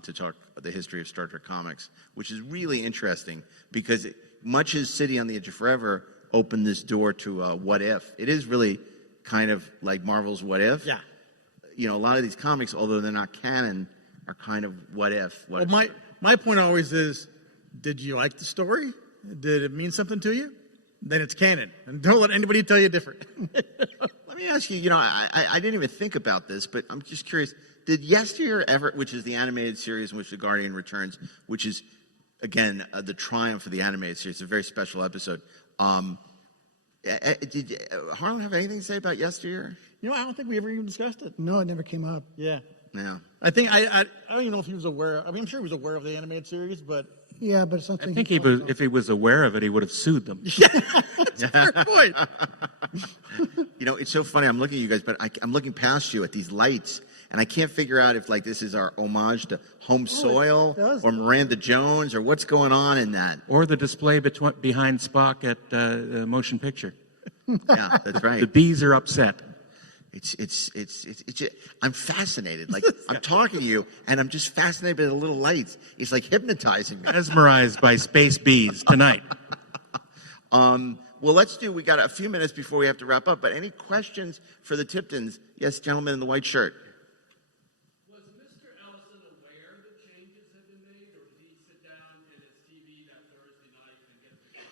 to talk the history of Star Trek comics, which is really interesting because much as City on the Edge of Forever opened this door to What If, it is really kind of like Marvel's What If. Yeah. A lot of these comics, although they're not canon, are kind of What If. My point always is, did you like the story? Did it mean something to you? Then it's canon. And don't let anybody tell you different. Let me ask you, I didn't even think about this, but I'm just curious. Did Yesteryear ever, which is the animated series in which the Guardian returns, which is, again, the triumph of the animated series, a very special episode. Did Harlan have anything to say about Yesteryear? I don't think we ever even discussed it. No, it never came up. Yeah. No. I think, I don't even know if he was aware. I mean, I'm sure he was aware of the animated series, but... Yeah, but it's something... I think if he was aware of it, he would have sued them. Yeah, that's a fair point. It's so funny. I'm looking at you guys, but I'm looking past you at these lights, and I can't figure out if this is our homage to Home Soil or Miranda Jones or what's going on in that. Or the display behind Spock at the motion picture. Yeah, that's right. The bees are upset. It's I'm fascinated. I'm talking to you, and I'm just fascinated by the little lights. It's like hypnotizing me. Mesmerized by space bees tonight. Well, we got a few minutes before we have to wrap up, but any questions for the Tiptons? Yes, gentleman in the white shirt. Was Mr. Ellison aware that changes had been made, or did he sit down in his TV that Thursday night and get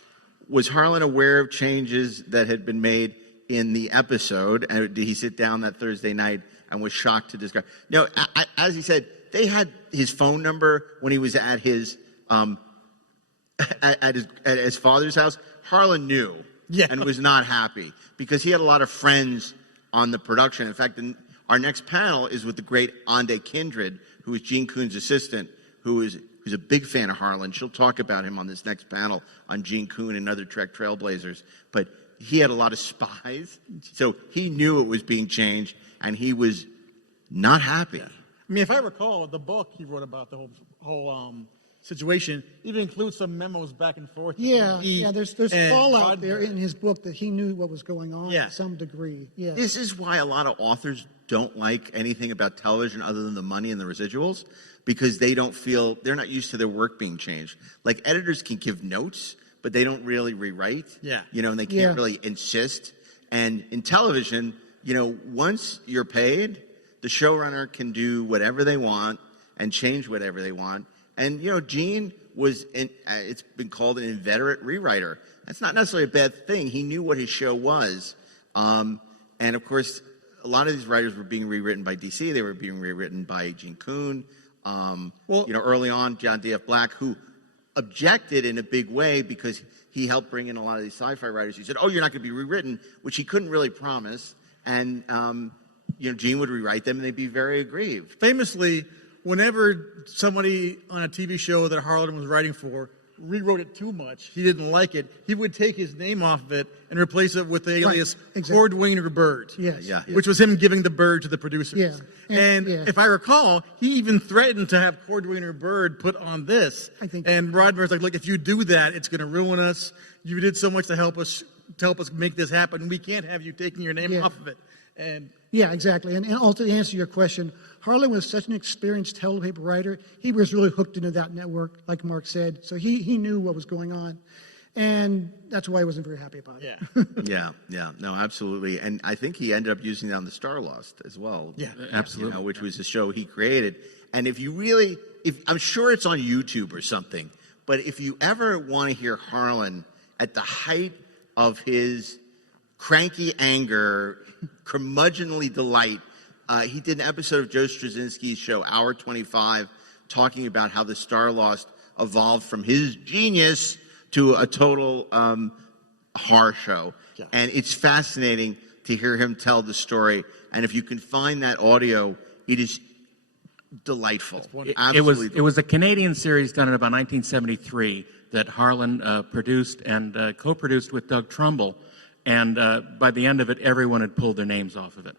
the... Was Harlan aware of changes that had been made in the episode, and did he sit down that Thursday night and was shocked to discover? No, as he said, they had his phone number when he was at his at his father's house. Harlan knew and was not happy because he had a lot of friends on the production. In fact, our next panel is with the great Ande Kindred, who is Gene Kuhn's assistant, who's a big fan of Harlan. She'll talk about him on this next panel on Gene Kuhn and other Trek trailblazers. But he had a lot of spies, so he knew it was being changed, and he was not happy. I mean, if I recall, the book he wrote about the whole situation even includes some memos back and forth. There's fallout there in his book that he knew what was going on to some degree. Yeah. This is why a lot of authors don't like anything about television other than the money and the residuals, because they're not used to their work being changed. Like, editors can give notes, but they don't really rewrite. And they can't really insist. And in television, once you're paid, the showrunner can do whatever they want and change whatever they want. And, Gene was, it's been called an inveterate rewriter. That's not necessarily a bad thing. He knew what his show was. And, of course, a lot of these writers were being rewritten by DC. They were being rewritten by Gene Kuhn. Early on, John D.F. Black, who objected in a big way because he helped bring in a lot of these sci-fi writers. He said, "Oh, you're not going to be rewritten," which he couldn't really promise. And, Gene would rewrite them, and they'd be very aggrieved. Famously, whenever somebody on a TV show that Harlan was writing for rewrote it too much, he didn't like it, he would take his name off of it and replace it with the alias Cordwainer Bird, which was him giving the bird to the producers. If I recall, he even threatened to have Cordwainer Bird put on this. And Rodmer's like, "Look, if you do that, it's going to ruin us. You did so much to help us make this happen. We can't have you taking your name off of it." And exactly. And also to answer your question, Harlan was such an experienced telepaper writer. He was really hooked into that network, like Mark said. So he knew what was going on. And that's why I wasn't very happy about it. No, absolutely. And I think he ended up using it on the Star Lost as well. Absolutely. Which was a show he created. And I'm sure it's on YouTube or something, but if you ever want to hear Harlan at the height of his cranky anger, curmudgeonly delight, he did an episode of Joe Straczynski's show, Hour 25, talking about how the Star Lost evolved from his genius to a total horror show. And it's fascinating to hear him tell the story. And if you can find that audio, it is delightful. It was a Canadian series done in about 1973 that Harlan produced and co-produced with Doug Trumbull. And by the end of it, everyone had pulled their names off of it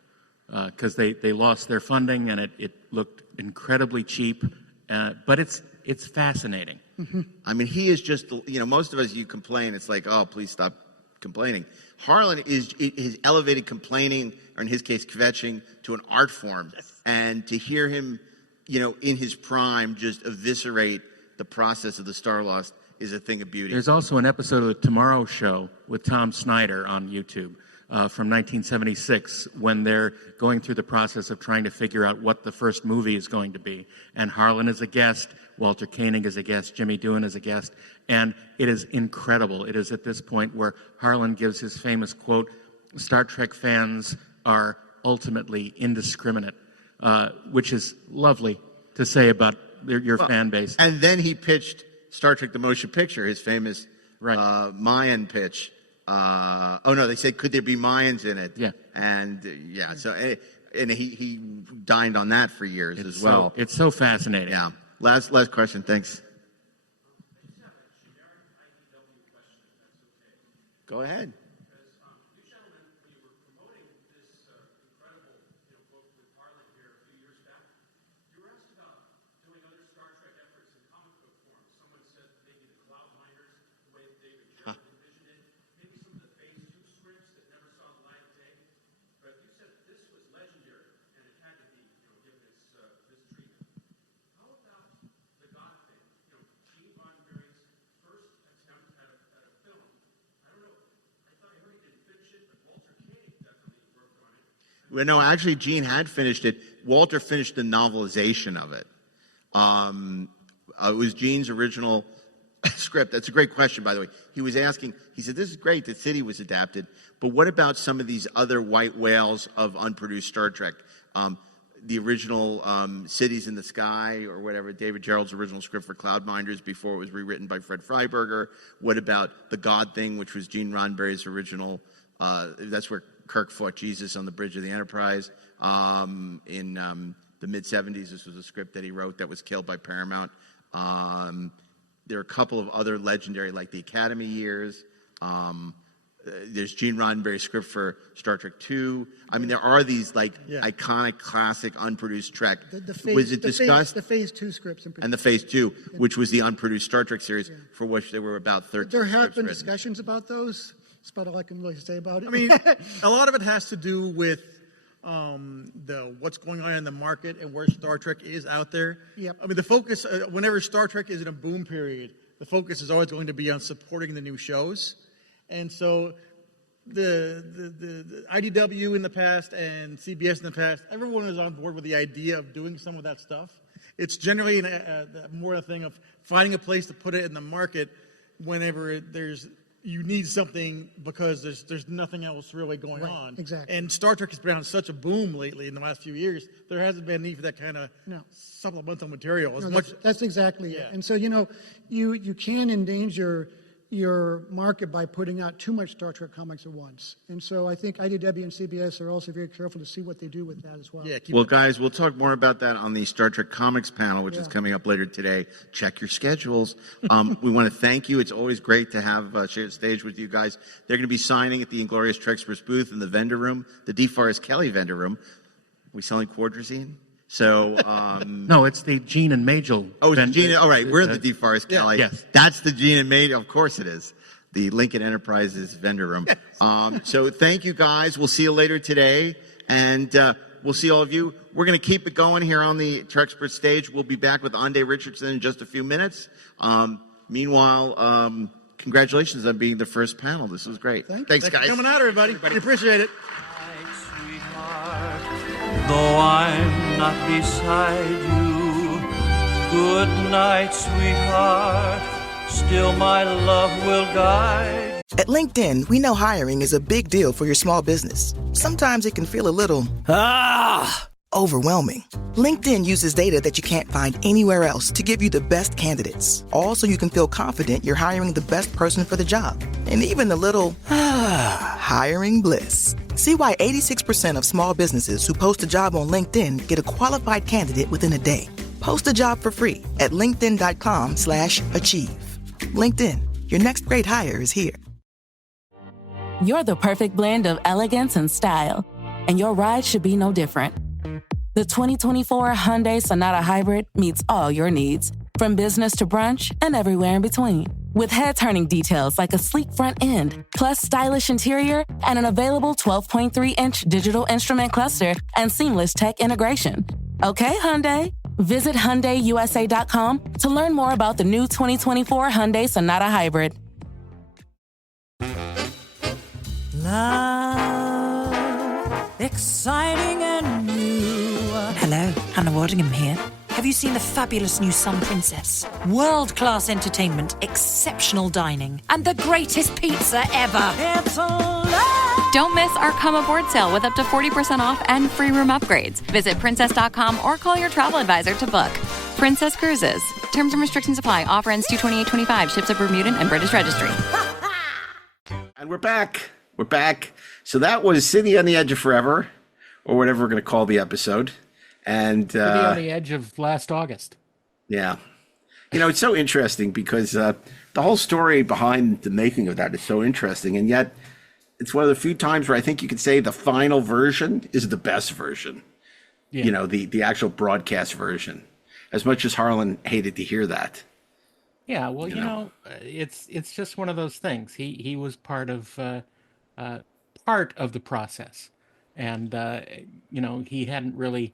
because they lost their funding, and it looked incredibly cheap. But it's fascinating. Mm-hmm. I mean, he is just, most of us, you complain, it's like, oh, please stop complaining. Harlan is elevated complaining, or in his case, kvetching, to an art form. And to hear him, in his prime, just eviscerate the process of the Star Lost is a thing of beauty. There's also an episode of The Tomorrow Show with Tom Snyder on YouTube from 1976 when they're going through the process of trying to figure out what the first movie is going to be. And Harlan is a guest, Walter Koenig is a guest, Jimmy Doohan is a guest, and it is incredible. It is at this point where Harlan gives his famous quote, "Star Trek fans are ultimately indiscriminate," which is lovely to say about your fan base. And then he pitched Star Trek: The Motion Picture, his famous Mayan pitch. They said, could there be Mayans in it? And he dined on that for years as well. It's so fascinating. Yeah. Last question, thanks. Go ahead. Well, no, actually, Gene had finished it. Walter finished the novelization of it. It was Gene's original script. That's a great question, by the way. He was asking, he said, this is great that City was adapted, but what about some of these other white whales of unproduced Star Trek? The original Cities in the Sky or whatever, David Gerald's original script for Cloudminders before it was rewritten by Fred Freiberger. What about The God Thing, which was Gene Roddenberry's original, that's where Kirk fought Jesus on the bridge of the Enterprise. In the mid-'70s, this was a script that he wrote that was killed by Paramount. There are a couple of other legendary, like the Academy years. There's Gene Roddenberry's script for Star Trek II. I mean, there are these iconic, classic, unproduced Trek. Was it discussed? The Phase 2 scripts in particular. And the Phase 2, which was the unproduced Star Trek series, for which there were about 13 There have scripts been written. discussions about those. That's about all I can really say about it. I mean, a lot of it has to do with what's going on in the market and where Star Trek is out there. Yep. I mean, the focus, whenever Star Trek is in a boom period, the focus is always going to be on supporting the new shows. And so the IDW in the past and CBS in the past, everyone is on board with the idea of doing some of that stuff. It's generally more a thing of finding a place to put it in the market whenever you need something because there's nothing else really going on. Exactly. And Star Trek has been on such a boom lately in the last few years, there hasn't been need for that kind of supplemental material. That's exactly it. And so, you can endanger your market by putting out too much Star Trek comics at once. And so I think IDW and CBS are also very careful to see what they do with that as well. Well, guys, we'll talk more about that on the Star Trek Comics panel, which is coming up later today. Check your schedules. We want to thank you. It's always great to have shared stage with you guys. They're going to be signing at the Inglorious Trekspers booth in the vendor room, the DeForest Kelly vendor room. Are we selling Quadrazine? So, no, it's the Gene and Majel. Oh, it's Gene. All right, we're in the DeForest Kelly. Yes. That's the Gene and Majel. Of course it is. The Lincoln Enterprises vendor room. So thank you, guys. We'll see you later today. And we'll see all of you. We're going to keep it going here on the Trekspert stage. We'll be back with Ande Richardson in just a few minutes. Meanwhile, congratulations on being the first panel. This was great. Thanks, guys. For coming out, everybody. We appreciate it. Though I'm not beside you, good night, sweetheart. Still my love will guide. At LinkedIn, we know hiring is a big deal for your small business. Sometimes it can feel a little, overwhelming. LinkedIn uses data that you can't find anywhere else to give you the best candidates. All so you can feel confident you're hiring the best person for the job. And even a little, hiring bliss. See why 86% of small businesses who post a job on LinkedIn get a qualified candidate within a day. Post a job for free at linkedin.com/achieve. LinkedIn, your next great hire is here. You're the perfect blend of elegance and style, and your ride should be no different. The 2024 Hyundai Sonata Hybrid meets all your needs, from business to brunch and everywhere in between. With head-turning details like a sleek front end, plus stylish interior, and an available 12.3-inch digital instrument cluster and seamless tech integration. Okay, Hyundai. Visit HyundaiUSA.com to learn more about the new 2024 Hyundai Sonata Hybrid. Love, exciting and new. Hello, Hannah Waddingham here. Have you seen the fabulous new Sun Princess? World-class entertainment, exceptional dining, and the greatest pizza ever. It's Don't miss our Come Aboard sale with up to 40% off and free room upgrades. Visit princess.com or call your travel advisor to book. Princess Cruises. Terms and restrictions apply. Offer ends 2/28/25. Ships of Bermudan and British Registry. And we're back. We're back. So that was City on the Edge of Forever, or whatever we're going to call the episode. And City on the Edge of last August. Yeah. It's so interesting because the whole story behind the making of that is so interesting. And yet it's one of the few times where I think you could say the final version is the best version. Yeah. The actual broadcast version. As much as Harlan hated to hear that. Yeah, well, it's just one of those things. He was part of the process, and he hadn't really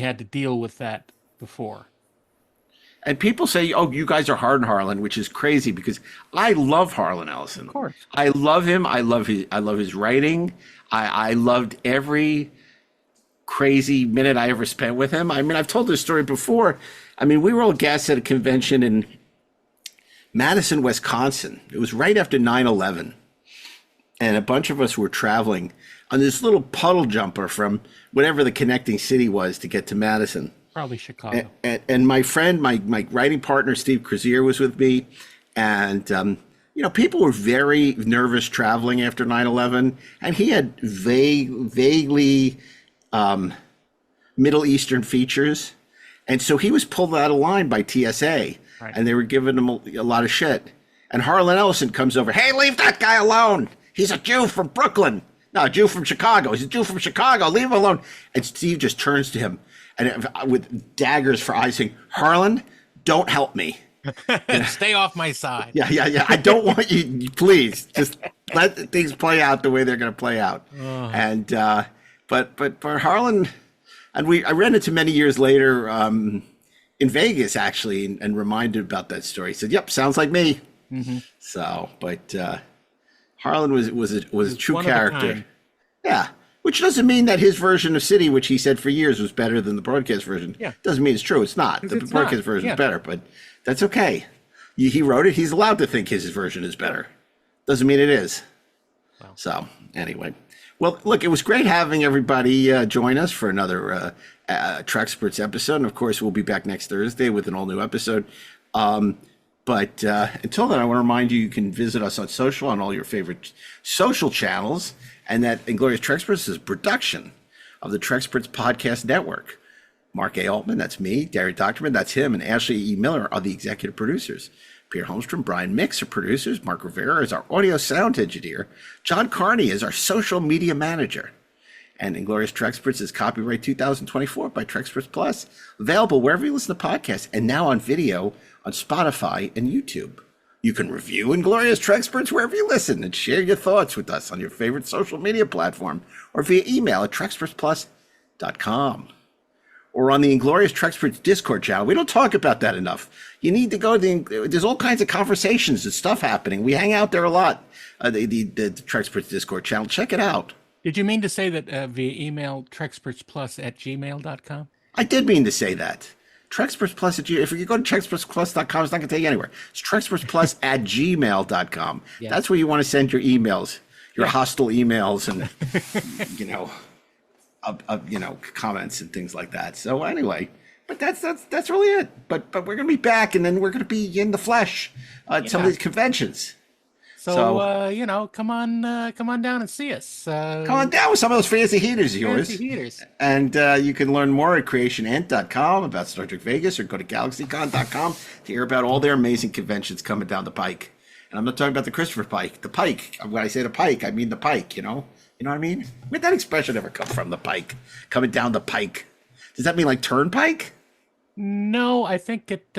had to deal with that before. And people say, "Oh, you guys are hard on Harlan," which is crazy because I love Harlan Ellison. Of course, I love him. I love his writing. I loved every crazy minute I ever spent with him. I mean, I've told this story before. I mean, we were all guests at a convention in Madison, Wisconsin. It was right after 9/11. And a bunch of us were traveling on this little puddle jumper from whatever the connecting city was to get to Madison. Probably Chicago. And my friend, my writing partner, Steve Crozier, was with me. And, people were very nervous traveling after 9/11. And he had vaguely Middle Eastern features. And so he was pulled out of line by TSA. Right. And they were giving him a lot of shit. And Harlan Ellison comes over. Hey, leave that guy alone. He's a Jew from Brooklyn. No, a Jew from Chicago. He's a Jew from Chicago. Leave him alone. And Steve just turns to him and with daggers for eyes saying, Harlan, don't help me. Stay off my side. Yeah. I don't want you. Please, just let things play out the way they're going to play out. Oh. And but for Harlan, and I ran into many years later in Vegas actually, and reminded about that story. He said, "Yep, sounds like me." Mm-hmm. So, but Harlan was a true one character. Yeah. Which doesn't mean that his version of City, which he said for years was better than the broadcast version. Yeah. Doesn't mean it's true. It's not. The broadcast version is better, but that's okay. He wrote it. He's allowed to think his version is better. Doesn't mean it is. Wow. So anyway, well, look, it was great having everybody join us for another Trekspert episode. And of course, we'll be back next Thursday with an all new episode. But until then, I want to remind you can visit us on social, on all your favorite social channels, and that Inglorious Treksperts is a production of the Treksperts Podcast Network. Mark A. Altman, that's me. Darren Doctorman, that's him. And Ashley E. Miller are the executive producers. Peter Holmstrom, Brian Mix are producers. Mark Rivera is our audio sound engineer. John Carney is our social media manager. And Inglorious Treksperts is copyright 2024 by Treksperts Plus, available wherever you listen to podcasts, and now on video on Spotify and YouTube. You can review Inglorious Treksperts wherever you listen and share your thoughts with us on your favorite social media platform or via email at trekspertsplus.com or on the Inglorious Treksperts Discord channel. We don't talk about that enough. You need to go to there's all kinds of conversations and stuff happening. We hang out there a lot, the Treksperts Discord channel. Check it out. Did you mean to say that via email, trekspertsplus@gmail.com? I did mean to say that. Treksperts Plus if you go to trekspertsplus.com, it's not going to take you anywhere. It's trekspertsplus@gmail.com. Yes. That's where you want to send your emails, your hostile emails, and comments and things like that. So anyway, but that's really it. But we're going to be back, and then we're going to be in the flesh at some of these conventions. So come on down and see us. Come on down with some of those fancy heaters of yours. Fancy heaters. And you can learn more at creationent.com about Star Trek Vegas, or go to galaxycon.com to hear about all their amazing conventions coming down the pike. And I'm not talking about the Christopher Pike, the Pike. When I say the Pike, I mean the Pike, You know what I mean? Where'd that expression ever come from, the Pike? Coming down the pike. Does that mean like turnpike? No, I think it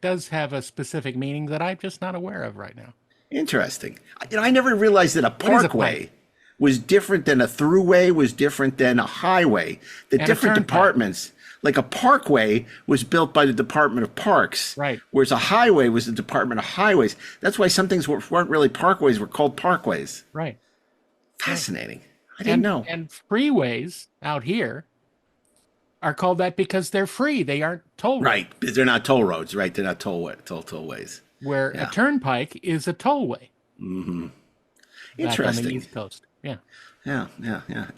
does have a specific meaning that I'm just not aware of right now. Interesting. I never realized that a parkway was different than a throughway, was different than a highway. The different departments, like a parkway was built by the Department of Parks, right? Whereas a highway was the Department of Highways. That's why some things weren't really parkways, were called parkways. Right. Fascinating. I didn't know. And freeways out here are called that because they're free. They aren't toll roads. Right. Because they're not toll roads, right? They're not tollways. Where a turnpike is a tollway. Mm-hmm. Interesting. On the East Coast. Yeah. Yeah.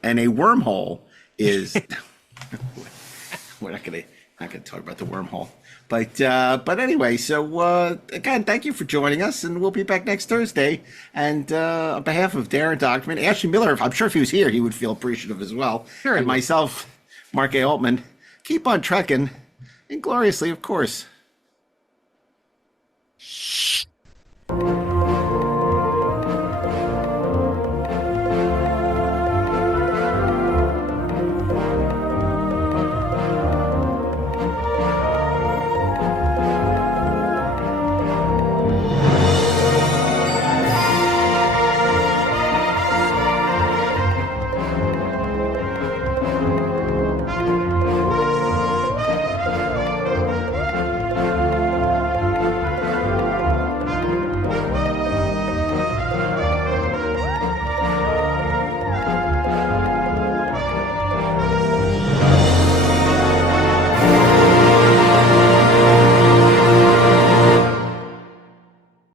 And a wormhole is we're not gonna talk about the wormhole. But anyway, so again, thank you for joining us, and we'll be back next Thursday. And on behalf of Darren Doctorman, Ashley Miller, I'm sure if he was here, he would feel appreciative as well. Sure. And myself, Mark A. Altman, keep on trekking, ingloriously, of course. Shh.